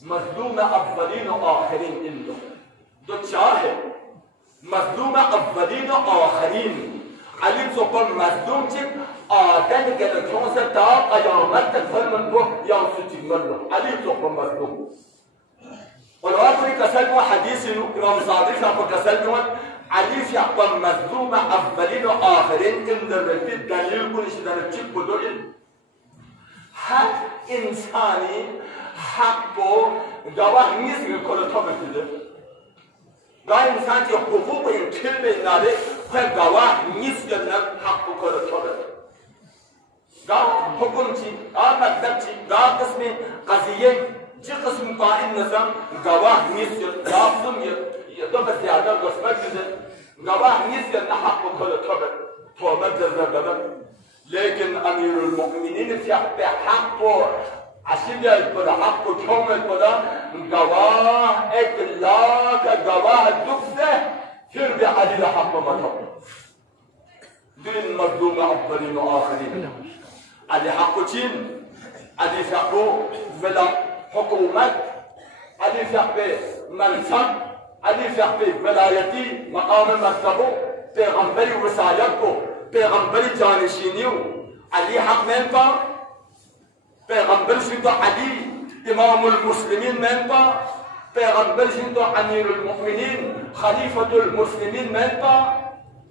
मज़लूम अव्वलीन व आखिरीन इन दो चाहे मज़लूम अव्वलीन व आखिरीन अली तो पर मज़लूम चिक आदन के लखों से ता क़यामत तक फरमान को या सुचिक मल्लो अली तो पर मज़लूम और आखिरी कसर को हदीस इमाम सादिक साहब को कसर को अली से पर मज़लूम अव्वलीन व आखिरीन इन दरबी दलील को निशान चिक को दो हर इंसानी हक को गवाह नहीं को तो बता गाय इंसान के हुकूक इन खेल में नाले है गवाह निस करना हक को तो गा हुकुम ची आ मतलब ची गा किस्म कज़िये जिस किस्म का इन नज़म गवाह निस गा तुम ये तो बस ज्यादा गस्मत है गवाह निस करना हक को तो बता लेकिन अमीरुल मोमिनीन से पे हक को असील पर हक को छोड़ पड़ा गवाह एक लाख गवाह दुख से फिर भी अली हक को मत दिन मज़लूम अव्वलीन व आखिरीन अली हक को चीन अली को वला हुकूमत अली पे मनसब अली फ़हबी वलायती मकाम मरतबो पैगंबरी वसायत को पैगंबरी जानशीनियों अली हक में पा पैगंबर सिंधु अली इमामुल मुस्लिमीन में पा पैगंबर सिंधु अमीरुल मुमिनीन खलीफतुल मुस्लिमीन में पा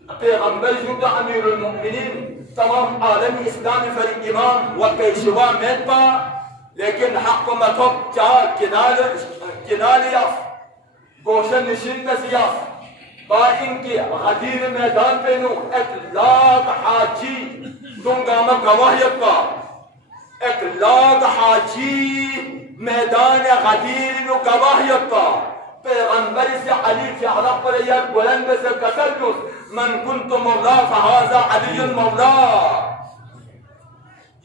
पैगंबर सिंधु अमीरुल मुमिनीन तमाम आलम इस्लामी फर इमाम व पेशवा में पा लेकिन हक मतलब चार किनारे गोशन निशिन नसिया बाइन के गदीर मैदान पे नु एक लाख हाजी दूंगा मैं गवाहियत का एक लाख हाजी मैदान गदीर नु गवाहियत का पैगंबर से अली के हलक पर यह बुलंद से कसलुस मन कुंत मौला फहाजा अली मौला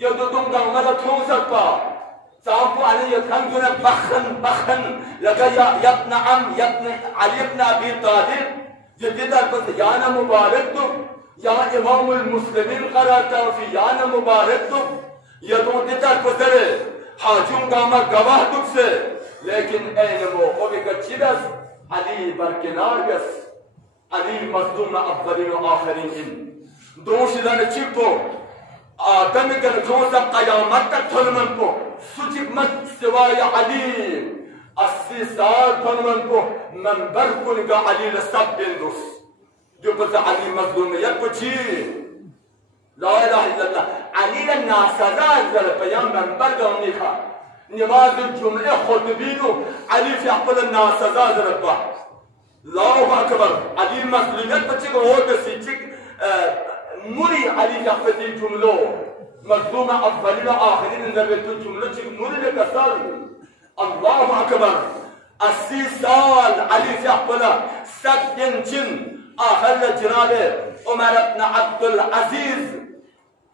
ये तो दूंगा मैं तो सकता साहब अली यखन बखन लगा यब्न अम यब्न अली इब्न अबी तालिब जिद्दा बस याना मुबारक तो या इमामुल मुस्लिमीन कराता फी याना मुबारक तो ये तो जिद्दा बसरे हाजुम गामा गवाह दुख से लेकिन ऐन वो ओबे कचिदस अली बरकिनार बस अली मज़लूम अव्वलिन व आखिरीन इन दोशिदन चिपो आदम के जोसा क़यामत तक थलमन को सुचिक मत सिवाय अली 80 साल थलमन को मंबर कुनगा अली लसब बिंदुस जो बस अली मज़लूमियत को छी ला इलाहा इल्लल्लाह अली ना सजा जल पयम मंबर गौनी खा नमाज जुमले खुतबीनो अली से अकल ना सजा जल पा अल्लाहु अकबर अली मज़लूमियत बच्चे को हो के सिचिक मुरी अली का फती जुमलो मज़लूम अव्वलिन व आखिरीन नबी तो जुमलो चिक मुरी ले कसर अल्लाहु अकबर 80 साल अली से अकला सदन चिन आखिर जनाबे उमर इब्न अब्दुल अजीज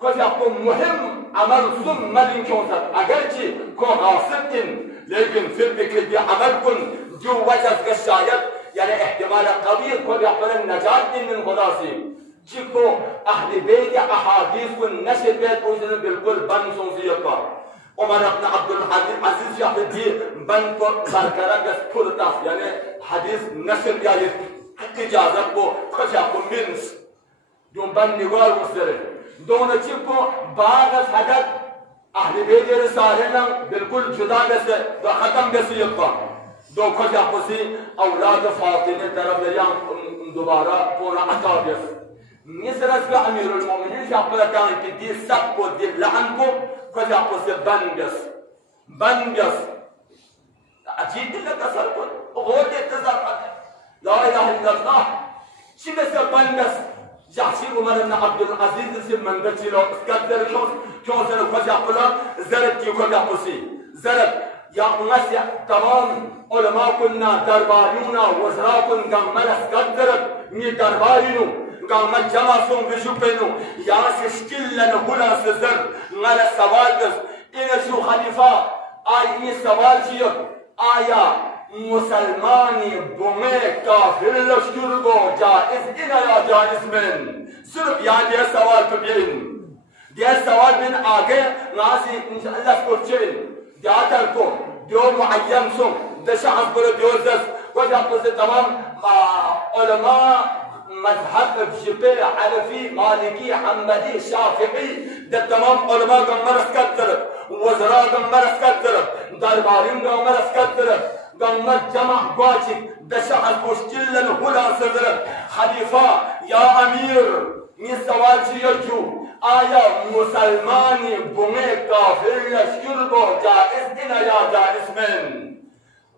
को आपको मुहिम अमल सुम मलिन क्यों था अगरचे को गासिब इन लेकिन फिर भी कि अमल कुन जो वजह का शायद यानी एहतिमाल कवी को आपको नजात दिन खुदा से जिसको अहले बैत या अहादीस को नशर बैत उसने बिल्कुल बंद सोचिए पर उमर इब्न अब्दुल अजीज या फिर बंद को बरकरार का खुलता यानी हदीस नशर या इजाजत को खुद आपको मिन्स जो बंद निवार उससे दोनों चीज को बाग हदत अहले बैत के सारे ना बिल्कुल जुदा जैसे तो खत्म जैसे ये पर दो खुद आपको सी औलाद फातिमा तरफ ले जाऊं दोबारा पूरा अता जैसे मिस्र का अमीरुल मोमिनीन से आपको बताएं कि दी सब को दी लहन को खुद आपको से बनगस अजीब दिल का सर को वो देते सर ला इलाहा इल्लल्लाह शिबे से बनगस जासी उमर इब्न अब्दुल अजीज से मंगल चिलो स्कदर क्यों सर खुद आपको जरत की खुद आपको सी जरत या उनसे तमाम उलमा कुन्ना दरबारियों वज़रा कुन गमल स्कदर ये दरबारियों गामा जमा सों बिजुपेनो यहाँ से स्किलन हुला से जर नाला सवाल दस इन्हें शु खलीफा आई ये सवाल जियो आया मुसलमानी बुमे काफिर लश्कर को जाइज इन्हें या जाइज में सिर्फ यहाँ ये सवाल तो बिन ये सवाल बिन आगे नासी इंशाअल्लाह को चेन जाकर को जो मुअय्यन सों दशाह को जो दस को जाकर से तमाम उलमा मजहब शिपे हनफी मालिकी हम्बली शाफिई द तमाम उलमा का मरस का तरफ वज़रा का मरस का तरफ दरबारियों का मरस का तरफ गम्मत जमा गाची दशा अलपुश्चिलन हुला सदर खलीफा या अमीर ये सवाल जियो आया मुसलमानी बुमे काफिर लश्कर को जाइज इन या जाइज में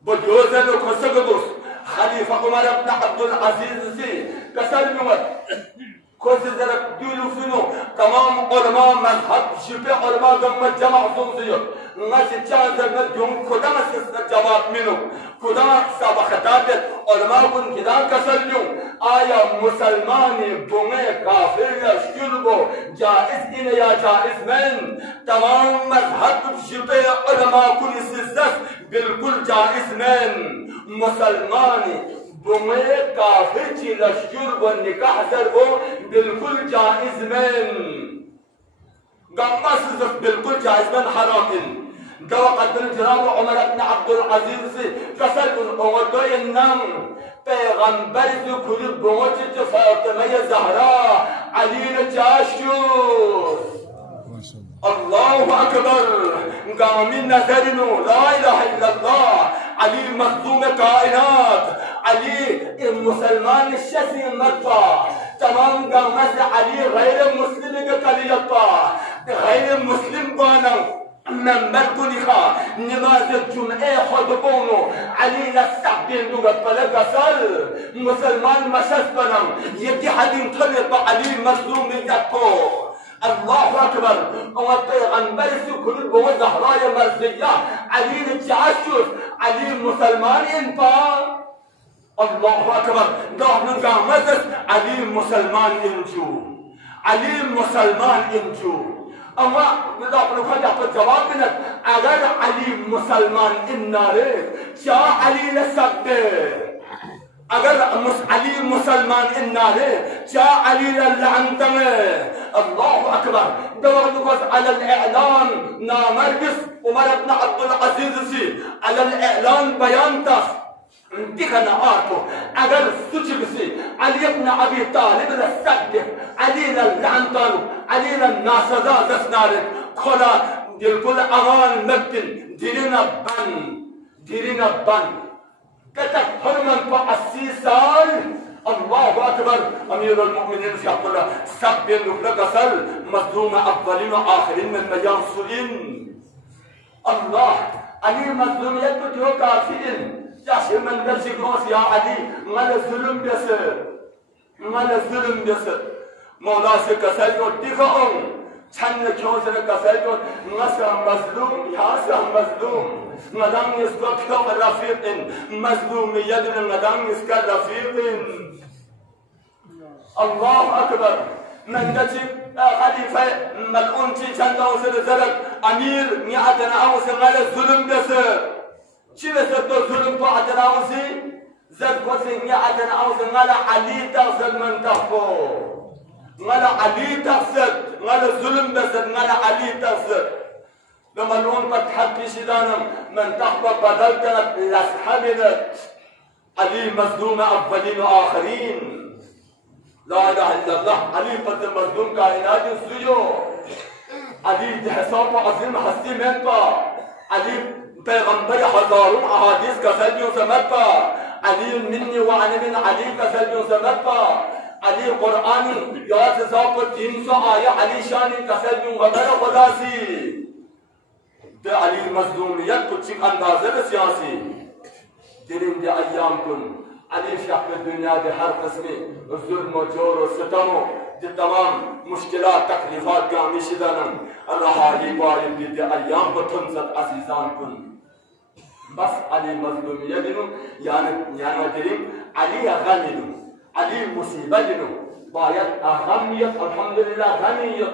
बजोज़ लो खसगदुस खलीफा उमर इब्न अब्दुल अजीज से कसलुमत खुद जरा दिलु सुनो तमाम उलमा मजहब शिपे उलमा गम्मत जमा सोसियो नस चांद में जों खुदा से जवाब मिलो खुदा सब खताब उलमा कुन किदा कसलु आया मुसलमानी बुमे काफिर लश्कर को जाइज इन या जाइज में तमाम मजहब शिपे उलमा कुन सिद्दत बिल्कुल जाइज में मुसलमानी बुमे काफिर ची लश्कर व निकाह दर वो बिल्कुल जायज में गम्मा से बिल्कुल जायज में हराम इन गवा कदर जनाब उमर इब्न अब्दुल अजीज से कसर उन और तो ये नाम पैगंबर से खुद पहुंच जो फातिमा ज़हरा अली ने चाशूर अल्लाहु अकबर गामी नजरिनो ला इलाहा इल्लल्लाह अली मखदूम कायनात अली मुसलमान शसी मर्फा तमाम गामस अली गैर मुस्लिम के कलियता गैर मुस्लिम बाना منبر كلها نماز الجمعة خطبونه علي نستعبين لغة بلغ سل مسلمان مشاس بنام يكي حدين طلب علي مظلوم يدكو الله أكبر أما پیغمبر سے کل بہت زہرای مرضیہ علي نتعشر علي مسلمان انپا الله أكبر دعنا قامت علي مسلمان انجو علي مسلمان انجو اما نداخل خدا پر جواب بنت اگر علی مسلمان اناره کیا علی لسبه اگر علی مسلمان اناره کیا علی لعنتمه الله اکبر دورت على الاعلان نامرقس عمر بن عبد العزيز سي على الاعلان بیان تخ انتخنا آركو اگر سوچ بسي علي بن ابي طالب لسبه علي لعنتانو علي للناسدا دسنارد خلا بالكل اغان مبتن ديرنا بن كتب حرمن فأسيسال الله اكبر امير المؤمنين في الله سب لقصل مظلوم اولين واخرين من مجان سلين الله علي مظلوم يدو كافرين جاشي من درجي قوس يا علي مال الظلم بيسر مولا سے کسل جو ٹکاؤں چھن کیوں سے کسل جو نسا مظلوم یا سا مظلوم مدام اس کو کیوں رفیق مظلوم یدن مدام اس کا رفیق اللہ اکبر من جب خلیفہ ملعون چی چند سے زرق امیر نیعتنا سے غل ظلم بسر چی بسر تو ظلم تو عتنا سے زد کو سے نیعتنا سے غل علی تغزل من تخفو غلا علي تقصد غلا ظلم بسد غلا علي تقصد لما لون بتحكي شدانم من تحت بدلتنا لاسحبنت علي مظلوم اولين واخرين لا اله الا الله علي قد مظلوم كائنات السجو علي حساب عظيم حسي منطا علي پیغمبر هزارون احاديث كسليون سمطا علي مني وعن من علي كسليون سمطا علي قرآن يا سزاق 300 آية علي شان كسل غبر خداسي ده علي مظلوميت كتشك اندازه سياسي دين دي ايام كن علي شاق الدنيا دي هر قسمي الظلم وجور وستم دي تمام مشكلات تكليفات قامي شدنم الرحالي بايد دي ايام بتنزل عزيزان كن بس علي مظلوميت يعني دين علي غني علي مصيبة جنو بايد أهمية الحمد لله غنية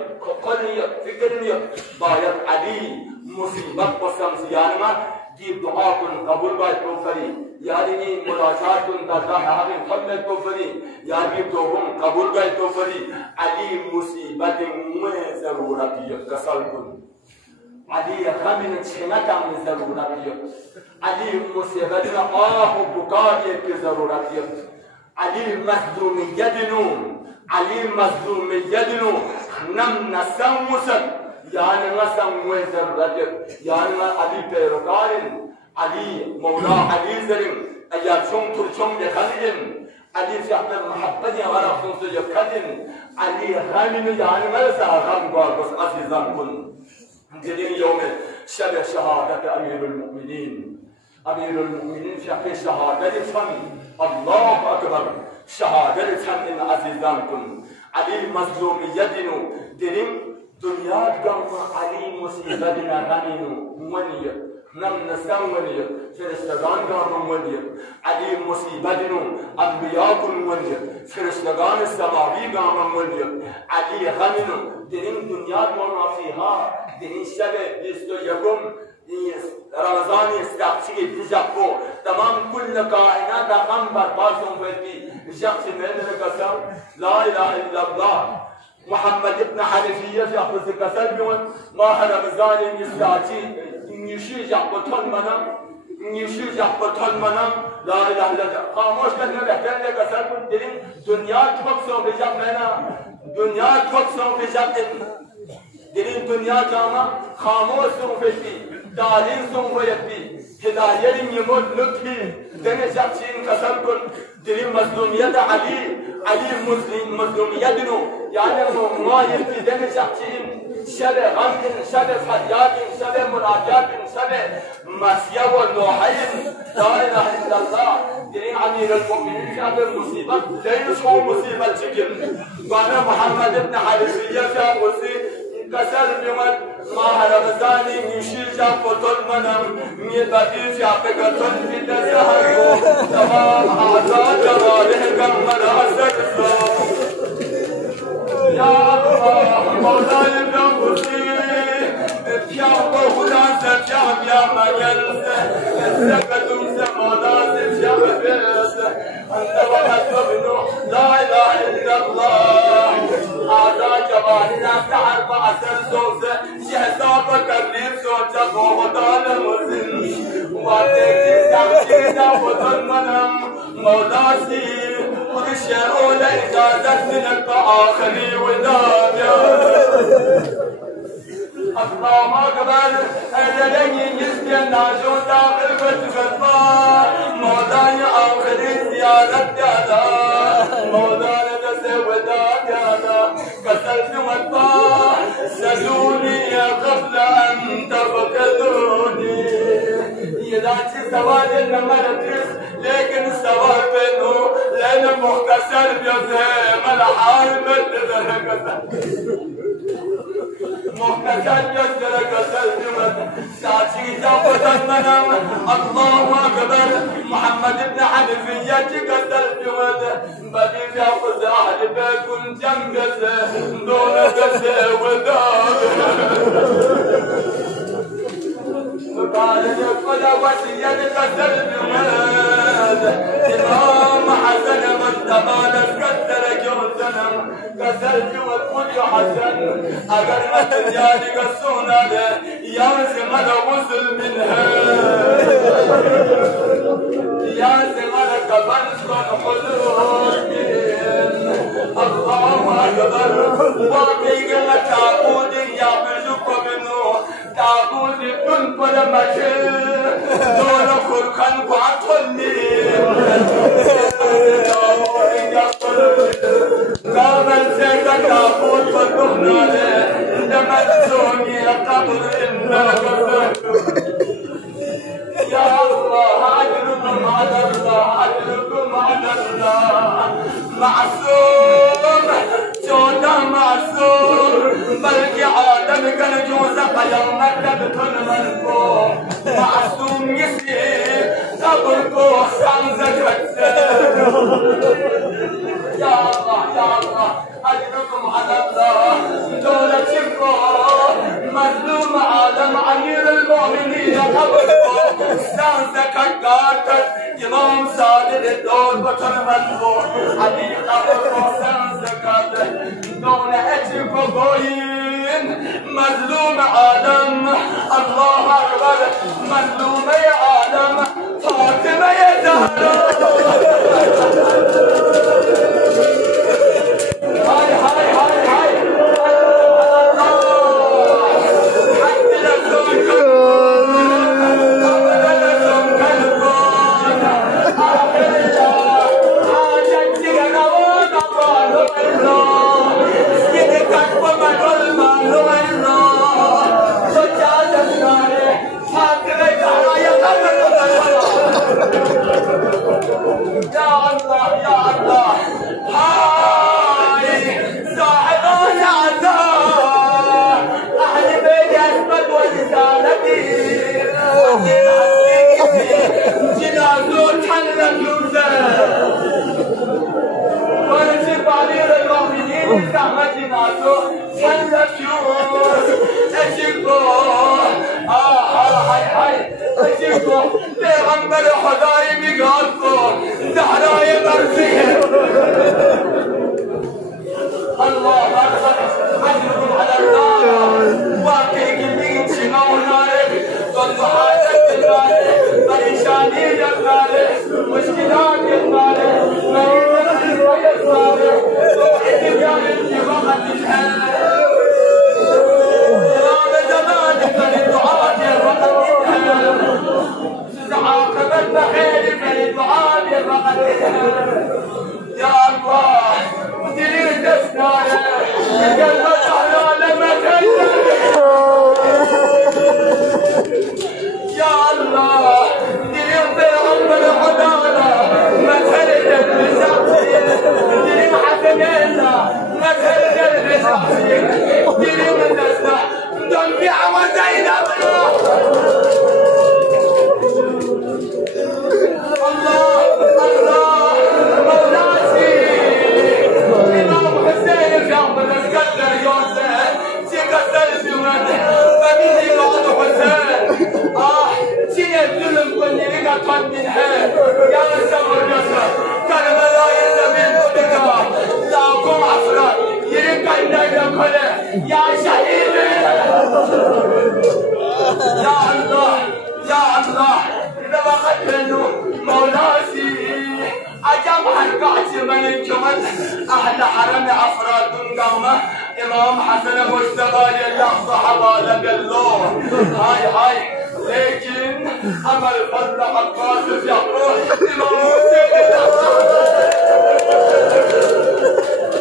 قلية فكرية بايد علي مصيبة وسمسيان ما جيب دعاء قبول بايد توفري يعني ملاجات تدعى هذه قبل توفري يعني جيب دوهم قبول بايد توفري علي مصيبة من ضرورتية كسلكن علي غمين تشنتا من ضرورتية علي مصيبة بكاية كضرورتية علي مظلوم يدنو علي مظلوم يدنو نم نسموسن يعني نسم وزر رجل يعني علي بيروكارن علي مولا علي زرين ايا شوم ترشوم يخلين علي في احد المحبة يغرق سنسو يخلين علي غامن يعني ملسا غم بس عزيزان كن جدين يوم شبه شهادة امير المؤمنين في حق شهادة فن الله أكبر شهادة فن إن عزيزانكم علي مظلوم يدنو درم دنيا قام علي مصيبتنا غنينو منية نم نسان منية فرشتغان قام منية علي مصيبتنا أنبياء منية فرشتغان السماوي قام منية علي غنينو درم دنيا قام فيها درم شبه يستو يقوم رمضان استقشي بجاكو تمام كل كائنات غم برباسهم بيتي شخص من القسم لا اله الا الله محمد ابن حنفية يحفظ القسم ما رمضان يستقشي يشي جاكو تون منا نیشی جب بطن منم لا اله الا الله خاموش کرنے بہتر نے قصر کن دلین دنیا çok son ricam mena dünya çok son ricam دلین دنیا جاما خاموش son fethi dalin son fethi hidayetin yemut lütfi dene şapşin qasar kun دلین مظلومیت علی مظلومیتنو yani muayirti dene şapşin شب غم شب فریاد شب مناجات شب مسیح و نوحین لا اله الا الله دین امیر المؤمنین شب مصیبت لیش و مصیبت چکن وانا محمد ابن حنفیه شب وسی کسر میومد ماه رمضانی میشیر شب بطل منم میبدی شب قتل بیده سهر و تمام اعضا جواله کمر اثر یا الله مولای پیام بودن سرچم یا مگلسه سکتم سمادات پیام برسه انت وقت ببینو لا اله الا الله آزا جوانی نفت حرف اصل سوزه شهزاب کردیم سوچه بودان مزین واتکی سمچیده بودن منم مولاسی ودشعون اجازت منك آخری ودام یا الله أكبر أجلني يسكن ناجون داخل بتغطى مولاي آخر زيارة يادا مولانا تسودا يادا كسلت وطا سلوني قبل أن تفقدوني يداتي سوال النمرتس لكن السوال بينه لأن مختصر بيزهم الحال بالتذكر مختصر يسر قصر جمد ساتي جابتن منام الله أكبر محمد بن حنفية قصر جمد بدي جابت أهل بيكون جنگز دون قصر ودار قال قد وسيد قصر جمد إمام حسن من تبال قدر جوزنم قصر جمد قل يا حسن اگر متریالی قصونا ده یازم وصل منها یازم قبل کن خلوکین الله اکبر واقعی گل تعبود یا بلوک منو تعبود کن پر مکه دون خورکن قاطلی قابل سيدا تعبود فردونا ده مدزوني قبر يا الله أجركم على الله أجركم على الله معصوم جودا معصوم بلكي عالم كان جوزك يوم تبتل منكم معصوم يسير قبركم خمسة يا الله يا الله أجركم على الله دولتكم مظلوم عالم أمير المؤمنين قبركم سانسك القاتل إمام صادق الدول بطل منفور علي قبركم سانسك دون أجركم بوين مظلوم عالم الله أكبر مظلوم يا عالم فاطمة يا زهرا هاي هاي هاي هاي يا الله دليل تسنانه قلبك على مثل يا الله دليل بيعم العدالة مثل الرزاقين دليل حسنينا مثل الرزاقين دليل النسنة دنبي عوزينا يا شهيد يا الله يا الله إذا ما قتلوا مولاسي أجمع القاعدة من الكمل أحلى حرم أفراد قامة إمام حسن مجتبى اللحظة حبالة بالله هاي لكن عمل فضل عباس يقول إمام حسين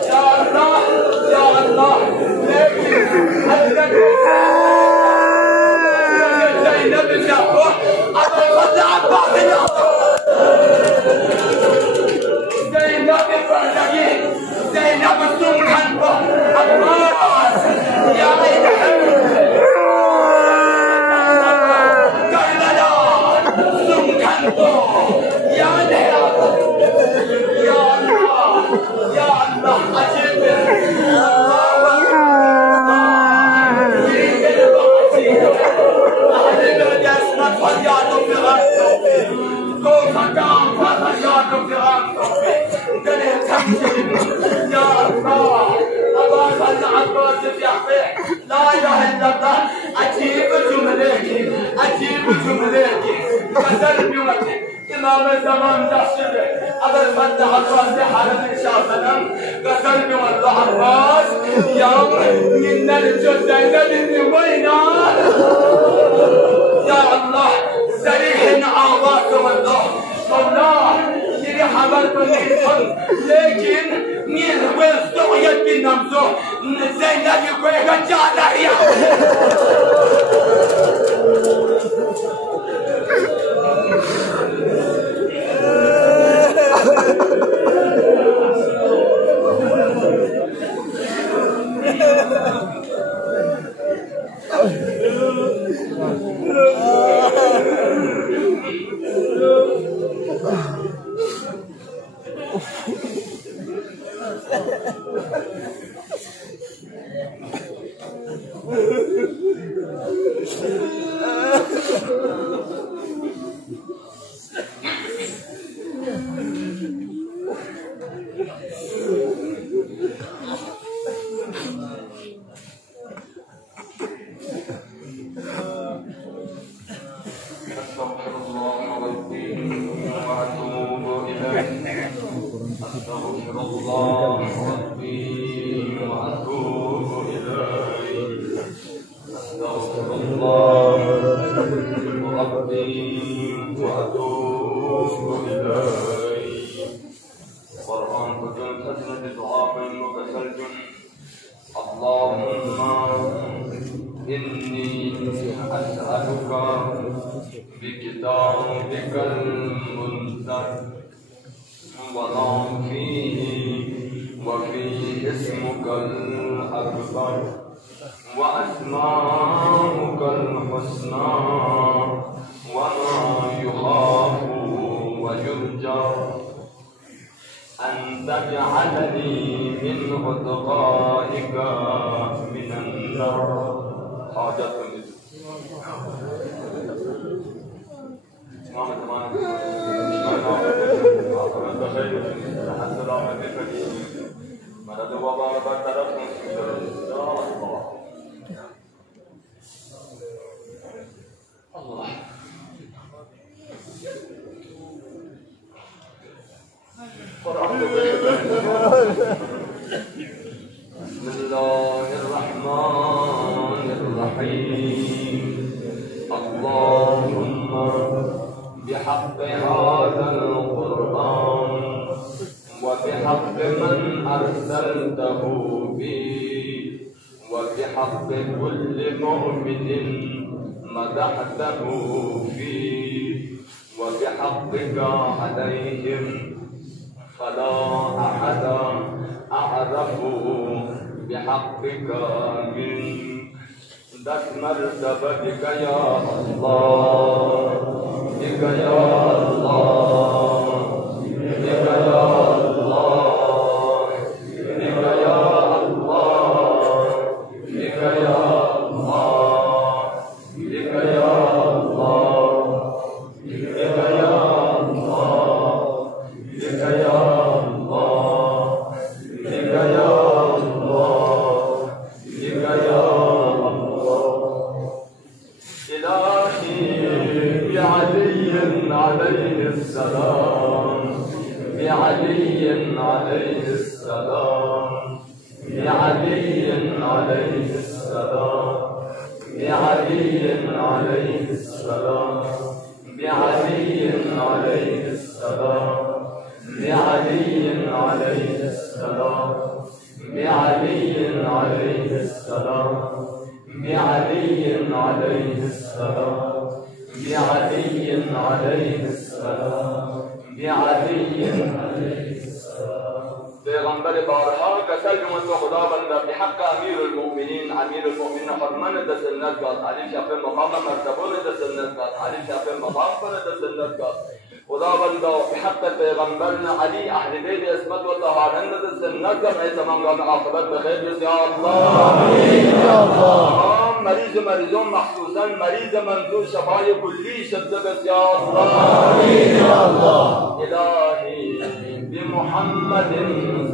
يا الله يا الله لكن زينب يقول عمل فضل عباس زينب الفردقي زينب السم حنبه عباس يا عين كربلاء سم حنبه يا الله يا الله عجيب لا اله الا الله اجيب جملتك كسر بيوتك امام الزمان تحسبه ابل فتح عباس حرم شاطنا كسر بيوت عباس يوم من الجزء من وينا يا الله سريح عباس والله مولاه يلي حملت الانسان لكن مين وين بنمزه زينب يقول جاده يا إني أسألك بكتابك المنزل وما فيه وفيه اسمك الأكبر وأسماؤك الحسنى وما يخاف ويرجى أن تجعلني من عتقائك من النار. حاجة الله بسم الله الرحمن الرحيم. اللهم بحق هذا القرآن أرسلته بي وبحق كل مؤمن مدحته فيه وبحقك عليهم فلا أحد أعرف بحقك منك ذات مرتبتك يا الله بك يا الله بك يا الله بك يا الله بك يا الله بك يا الله بك يا الله بك يا الله بك يا الله بك يا إلهي بعلي عليه السلام بعلي عليه السلام بعلي عليه السلام بعلي عليه السلام بعلي عليه السلام بعلي عليه السلام بعلي عليه السلام بعلي عليه السلام بعلي عليه السلام بعلي عليه السلام پیغمبر بارها کسلمت و خداوند بحق امیر المؤمنین فرمان د سنت کا علی شاف مقام مرتبه د سنت کا علی شاف مقام پر د سنت کا خداوند بحق پیغمبرنا علی اهل بیت عصمت و طهارت د سنت کا میں تمام عاقبت بخیر یا اللہ آمین یا اللہ مریضوں مخصوصا مریض منظور شفای کلی شد یا اللہ آمین یا اللہ الہی بمحمد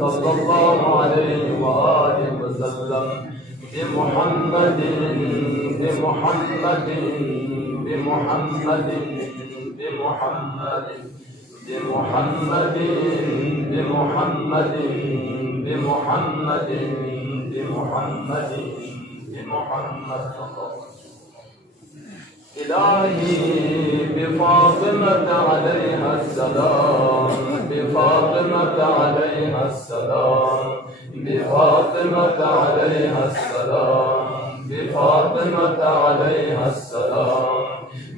صلى الله عليه وآله وسلم بمحمد بمحمد بمحمد بمحمد بمحمد بمحمد بمحمد بمحمد بمحمد إلهي بفاطمة عليها السلام بفاطمة عليها السلام بفاطمة عليها السلام بفاطمة عليها السلام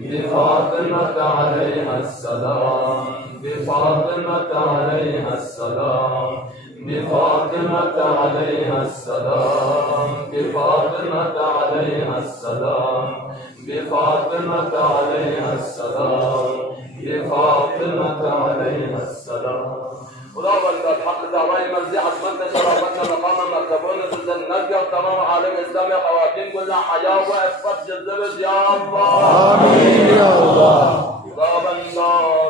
بفاطمة عليها السلام بفاطمة عليها السلام بفاطمة عليها السلام بفاطمة عليها السلام بفاطمة عليها السلام بفاطمة عليها السلام خداوند حق دعوای مرضی عظمت شرافت مقام مرتبون الجنت یا تمام عالم اسلام خواتین کو حیا و عفت جذب یا الله آمین یا الله خداوند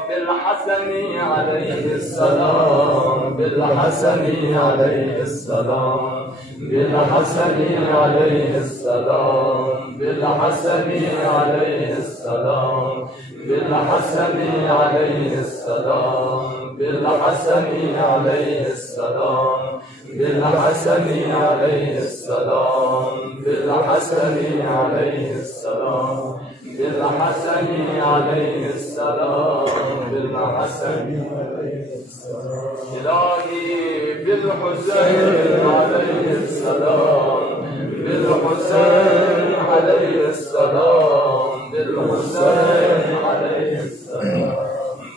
بالحسن عليه السلام بالحسن عليه السلام بالحسن عليه السلام بالحسن عليه السلام بالحسن عليه السلام بالحسن عليه السلام بالحسن عليه السلام بالحسن عليه السلام بالحسن عليه السلام بالحسن عليه السلام إلهي بالحسين عليه السلام بالحسين عليه السلام بالحسين عليه السلام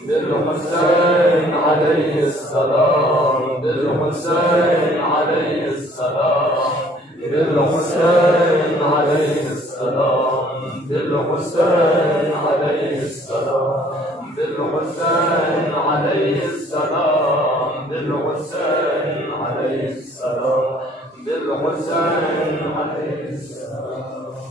بالحسين عليه السلام بالحسين عليه السلام بالحسين عليه السلام بالحسين عليه السلام بالحسين عليه السلام بالحسين عليه السلام بالحسين عليه السلام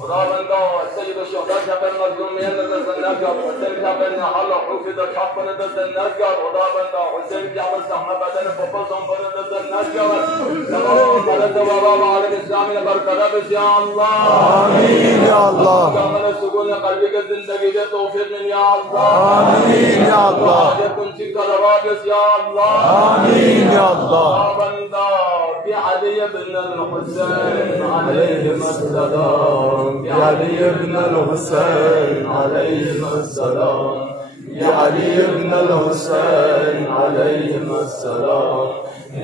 خداوند سيد الشهداء شفاء المظلومين لدى النجار حسين شفاء حل حفظ الحق لدى النجار خداوند حسين جعل الزحمة بدن فقصهم لدى النجار تمام بلد وبابا على الإسلام برقرار يا الله آمين يا الله كمل سكون قلبك الزندگی دے توفیق يا الله آمين يا الله يكن شك الواقس يا الله آمين يا الله خداوند بعلي بن الحسين عليهم السلام بعلي بن الحسين عليهم السلام بعلي بن الحسين عليهما السلام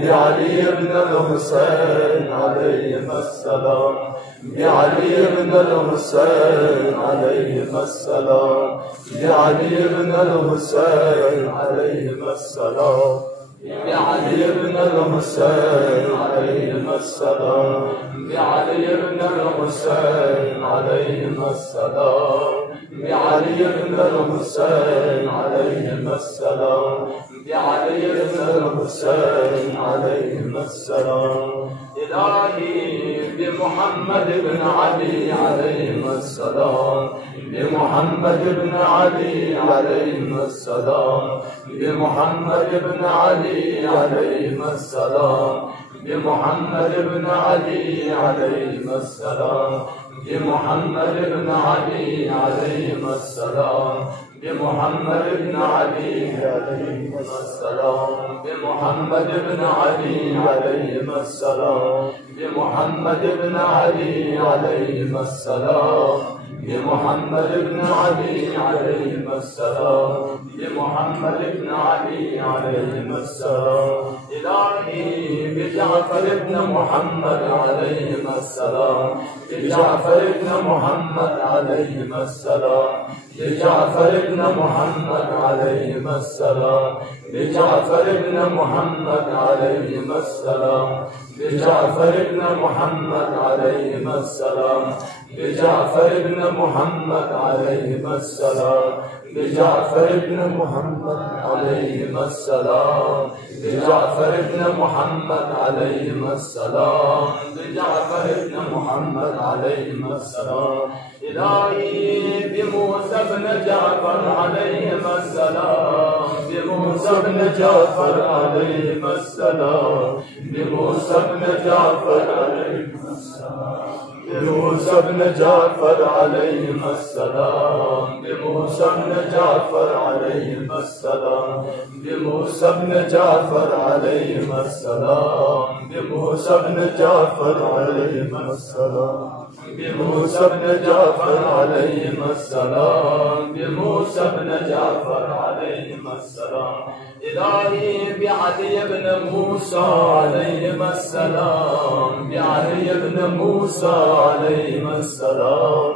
بعلي بن الحسين عليهما السلام بعلي بن الحسين عليهما السلام بعلي بن الحسين عليهما السلام بعلي بن الحسين عليهما السلام بعلي بن الحسين عليهما السلام بعلي بن الحسين عليهما السلام بعلي بن الحسين عليهما السلام إلهي بمحمد بن علي عليهما السلام بمحمد بن علي عليهما السلام بمحمد بن علي عليهما السلام بمحمد بن علي عليهما السلام بمحمد بن علي عليهما السلام بمحمد بن علي عليهما السلام بمحمد بن علي عليهما السلام بمحمد بن علي عليهما السلام بمحمد بن علي عليهما السلام بمحمد بن علي عليهما السلام إلهي بجعفر بن محمد عليهما السلام بجعفر بن محمد عليهما السلام بجعفر بن محمد عليهما السلام بجعفر بن محمد عليهما السلام بجعفر بن محمد عليهما السلام بجعفر بن محمد عليهما السلام بجعفر بن محمد عليهما السلام بجعفر بن محمد عليهما السلام بجعفر بن محمد عليهما السلام إلهي بموسى بن جعفر عليهما السلام بموسى بن جعفر عليهما السلام بموسى بن جعفر عليهما السلام بموسى بن جعفر عليهما السلام بموسى بن جعفر عليهما السلام بموسى بن جعفر عليهما السلام بموسى بن جعفر عليهما السلام بموسى بن جعفر عليهما السلام بموسى بن جعفر عليهما السلام إلهي بعلي بن موسى عليهما السلام بعلي بن موسى عليهما السلام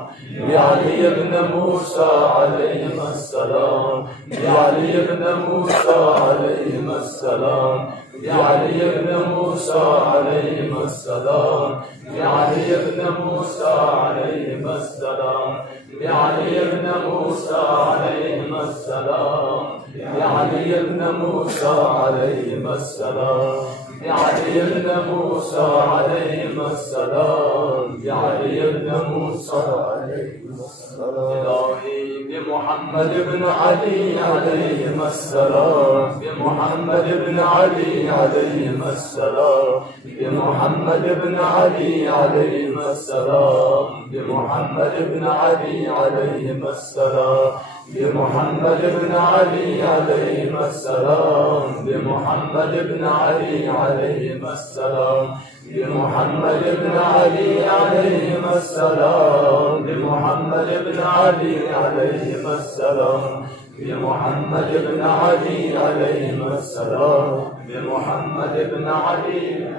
بعلي بن موسى عليهما السلام بعلي بن موسى عليهما السلام بعلي بن موسى عليهما السلام بعلي بن موسى عليهما السلام بعلي بن موسى عليهما السلام بعلي بن موسى عليهما السلام بعلي بن موسى عليهما السلام بعلي بن موسى عليهما السلام إلهي بمحمد بن علي عليهما السلام بمحمد بن علي عليهما السلام بمحمد بن علي عليهما السلام بمحمد بن علي عليهما السلام بمحمد بن علي عليهما السلام بمحمد بن علي عليهما السلام بمحمد بن علي عليهما السلام بمحمد بن علي عليهما السلام بمحمد بن علي عليهما السلام بمحمد بن علي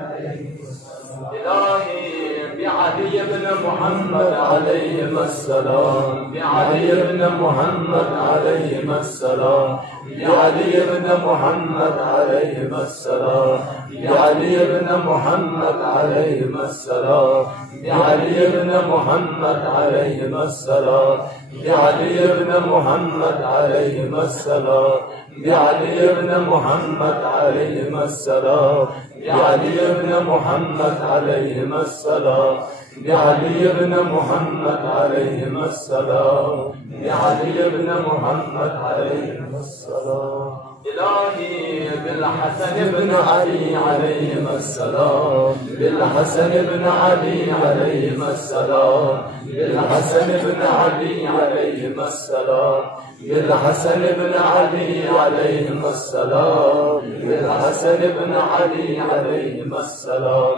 إلهي بعلي بن محمد عليهما السلام بعلي بن محمد عليهما السلام بعلي بن محمد عليهما السلام بعلي بن محمد عليهما السلام بعلي بن محمد عليهما السلام بعلي بن محمد عليهما السلام بعلي بن محمد عليهما السلام بعلي بن محمد عليهما السلام بعلي بن محمد عليهما السلام بعلي بن محمد عليهما السلام إلهي بالحسن بن علي عليهما السلام بالحسن بن علي عليهما السلام بالحسن بن علي عليهما السلام بالحسن بن علي عليهما السلام بالحسن بن علي عليهما السلام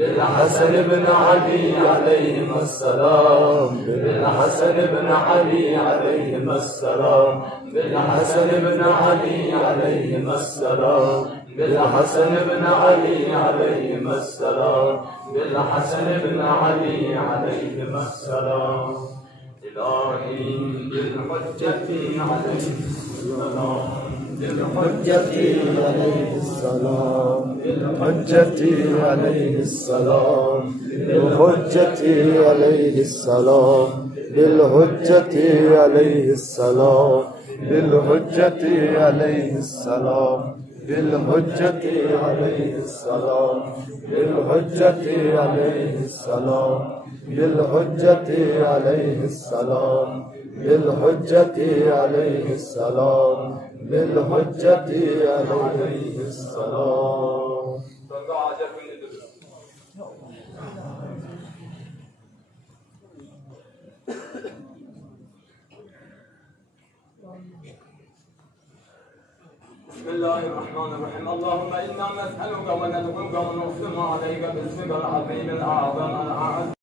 بالحسن بن علي عليهما السلام بالحسن بن علي عليهما السلام بالحسن بن علي عليهما السلام بالحسن بن علي عليهما السلام بالحسن بن علي عليهما السلام إلهي بالحجة عليه السلام بالحجة عليه السلام بالحجة عليه السلام بالحجة عليه السلام بالحجة عليه السلام بالحجة عليه السلام بالحجة عليه السلام بالحجة عليه السلام بالحجة عليه السلام بالحجة عليه السلام بالحجة عليه السلام. بسم الله الرحمن الرحيم. اللهم إنا نسألك ونتوب ونقسم عليك باسمك العظيم الأعظم الأعز